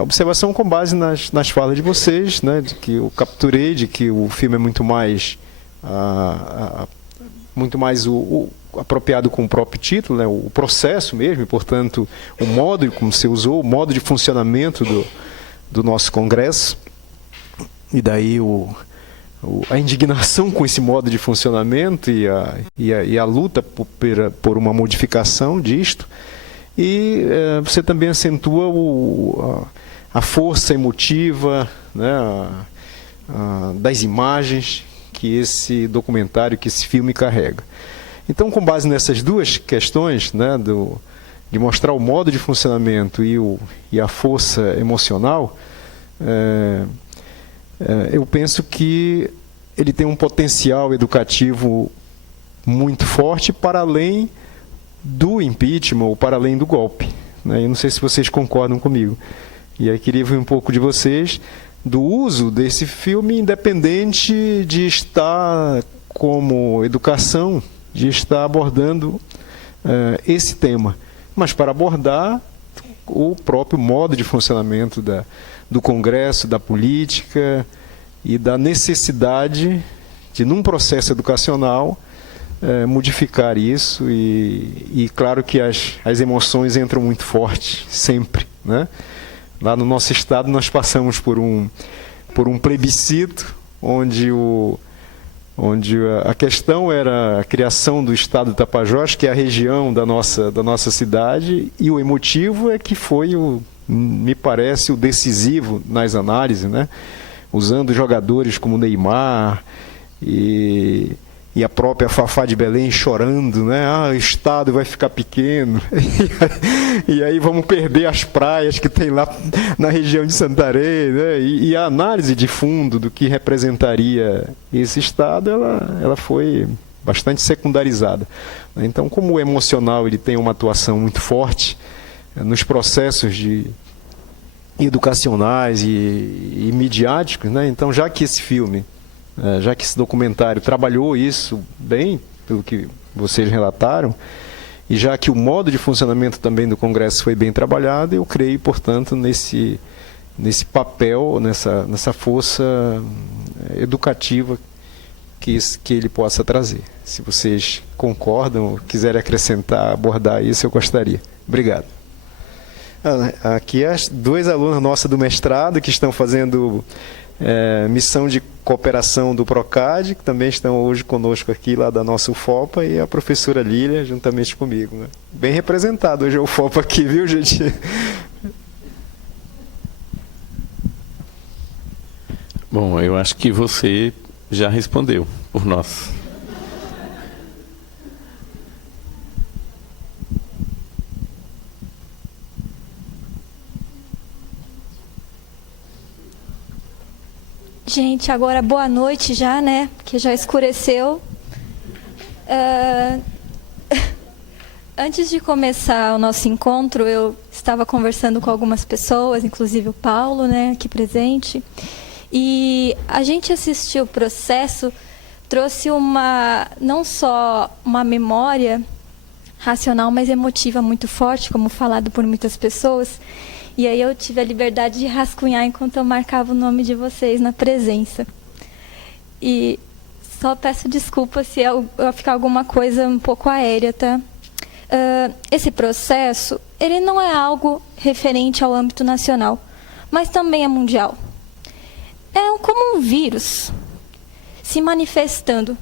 Observação com base nas falas de vocês, né, de que eu capturei, de que o filme é muito mais apropriado com o próprio título, né, o processo mesmo, e, portanto, o modo como você usou, o modo de funcionamento do nosso Congresso, e daí a indignação com esse modo de funcionamento e a luta por uma modificação disto. E você também acentua a força emotiva, né, das imagens que esse documentário, que esse filme carrega. Então, com base nessas duas questões, né, de mostrar o modo de funcionamento e a força emocional, eu penso que ele tem um potencial educativo muito forte para além do impeachment ou para além do golpe, né? Eu não sei se vocês concordam comigo. E aí queria ver um pouco de vocês do uso desse filme, independente de estar como educação, de estar abordando esse tema, mas para abordar o próprio modo de funcionamento do Congresso, da política e da necessidade de, num processo educacional, modificar isso. E claro que as emoções entram muito forte, sempre, né? Lá no nosso estado nós passamos por um plebiscito onde a questão era a criação do estado do Tapajós, que é a região da nossa cidade, e o emotivo é que foi, me parece, o decisivo nas análises, né? Usando jogadores como Neymar e a própria Fafá de Belém chorando, né? O estado vai ficar pequeno, e aí vamos perder as praias que tem lá na região de Santarém, né? E a análise de fundo do que representaria esse estado, ela foi bastante secundarizada. Então, como o emocional ele tem uma atuação muito forte nos processos educacionais e midiáticos, né? Então, já que esse filme, já que esse documentário trabalhou isso bem, pelo que vocês relataram, e já que o modo de funcionamento também do Congresso foi bem trabalhado, eu creio, portanto, nesse papel, nessa força educativa que ele possa trazer. Se vocês concordam, quiserem acrescentar, abordar isso, eu gostaria. Obrigado. Aqui as duas alunas nossas do mestrado que estão fazendo missão de cooperação do PROCAD, que também estão hoje conosco aqui lá da nossa UFOPA, e a professora Lília juntamente comigo, né? Bem representado hoje a UFOPA aqui, viu, gente? Bom, eu acho que você já respondeu por nós. Gente, agora boa noite já, né? Porque já escureceu. Antes de começar o nosso encontro, eu estava conversando com algumas pessoas, inclusive o Paulo, né, aqui presente. E a gente assistiu o processo, trouxe não só uma memória racional, mas emotiva muito forte, como falado por muitas pessoas. E aí eu tive a liberdade de rascunhar enquanto eu marcava o nome de vocês na presença. E só peço desculpa se eu ficar alguma coisa um pouco aérea, tá? Esse processo, ele não é algo referente ao âmbito nacional, mas também é mundial. É como um vírus se manifestando,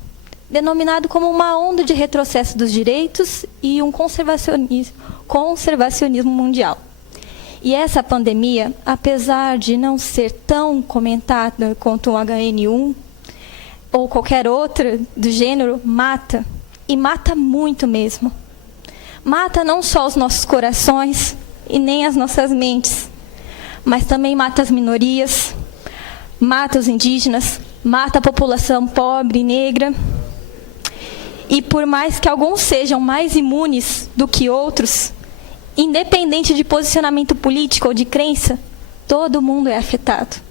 denominado como uma onda de retrocesso dos direitos e um conservacionismo mundial. E essa pandemia, apesar de não ser tão comentada quanto o HN1 ou qualquer outra do gênero, mata, e mata muito mesmo. Mata não só os nossos corações e nem as nossas mentes, mas também mata as minorias, mata os indígenas, mata a população pobre e negra. E por mais que alguns sejam mais imunes do que outros, independente de posicionamento político ou de crença, todo mundo é afetado.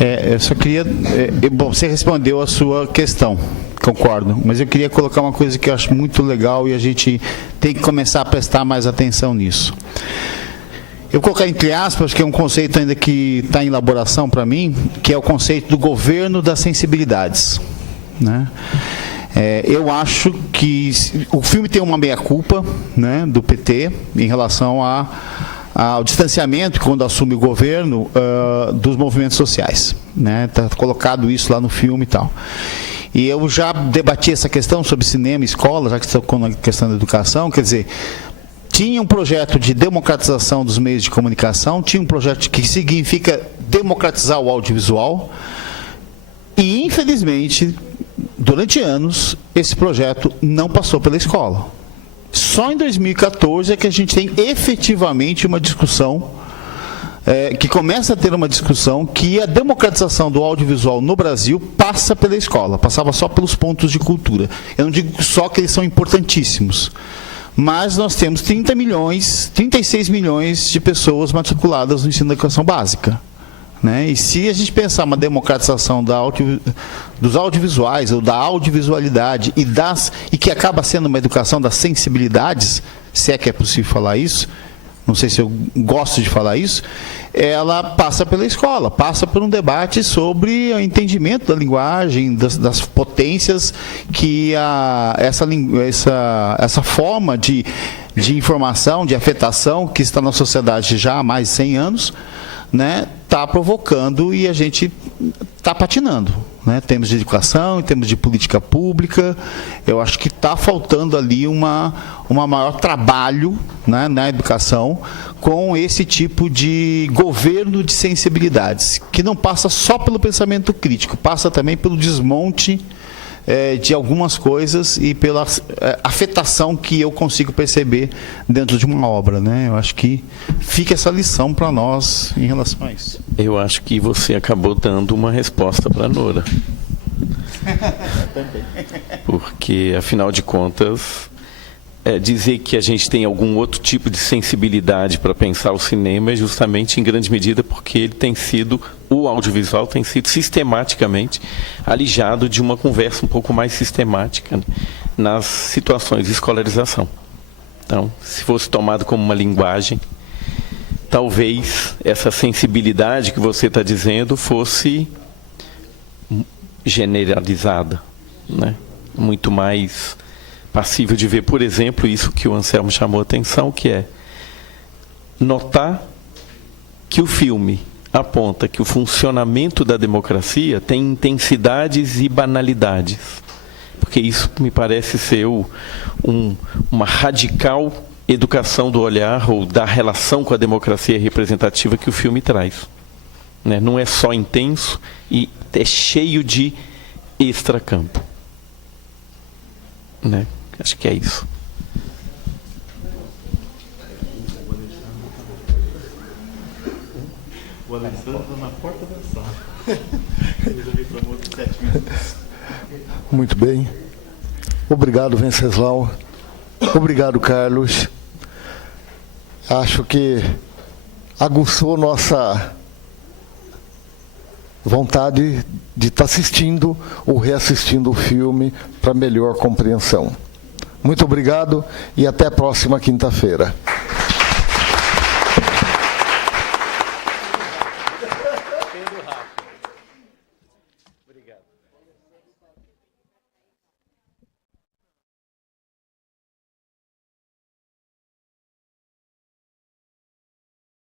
Eu só queria... bom, você respondeu a sua questão, concordo, mas eu queria colocar uma coisa que eu acho muito legal e a gente tem que começar a prestar mais atenção nisso. Eu vou colocar entre aspas, que é um conceito ainda que está em elaboração para mim, que é o conceito do governo das sensibilidades, né? Eu acho que o filme tem uma meia-culpa, né, do PT em relação ao distanciamento, quando assume o governo, dos movimentos sociais, né? Está colocado isso lá no filme e tal. E eu já debati essa questão sobre cinema e escola, já que estou com a questão da educação, quer dizer, tinha um projeto de democratização dos meios de comunicação, tinha um projeto que significa democratizar o audiovisual, E, infelizmente, durante anos, esse projeto não passou pela escola. Só em 2014 é que a gente tem efetivamente uma discussão, que começa a ter uma discussão que a democratização do audiovisual no Brasil passa pela escola, passava só pelos pontos de cultura. Eu não digo só que eles são importantíssimos, mas nós temos 36 milhões de pessoas matriculadas no ensino da educação básica. Né? E se a gente pensar uma democratização dos audiovisuais, ou da audiovisualidade, e que acaba sendo uma educação das sensibilidades, se é que é possível falar isso, não sei se eu gosto de falar isso, ela passa pela escola, passa por um debate sobre o entendimento da linguagem, das potências que essa forma de informação, de afetação que está na sociedade já há mais de 100 anos, né, está provocando, e a gente está patinando. Né? Temos de educação, temos de política pública. Eu acho que está faltando ali uma maior trabalho, né, na educação com esse tipo de governo de sensibilidades, que não passa só pelo pensamento crítico, passa também pelo desmonte de algumas coisas e pela afetação que eu consigo perceber dentro de uma obra. Né? Eu acho que fica essa lição para nós em relação a isso. Eu acho que você acabou dando uma resposta para a Nora. Porque, afinal de contas, dizer que a gente tem algum outro tipo de sensibilidade para pensar o cinema é justamente, em grande medida, porque o audiovisual tem sido sistematicamente alijado de uma conversa um pouco mais sistemática, né, nas situações de escolarização. Então, se fosse tomado como uma linguagem, talvez essa sensibilidade que você está dizendo fosse generalizada, né? Muito mais passível de ver, por exemplo, isso que o Anselmo chamou a atenção, que é notar que o filme aponta que o funcionamento da democracia tem intensidades e banalidades. Porque isso me parece ser uma radical educação do olhar, ou da relação com a democracia representativa que o filme traz. Né? Não é só intenso, e é cheio de extracampo. Né? Acho que é isso. O Alessandro na porta da sala. Ele já reclamou de 7 minutos. Muito bem. Obrigado, Venceslau. Obrigado, Carlos. Acho que aguçou nossa vontade de estar assistindo ou reassistindo o filme para melhor compreensão. Muito obrigado e até a próxima quinta-feira.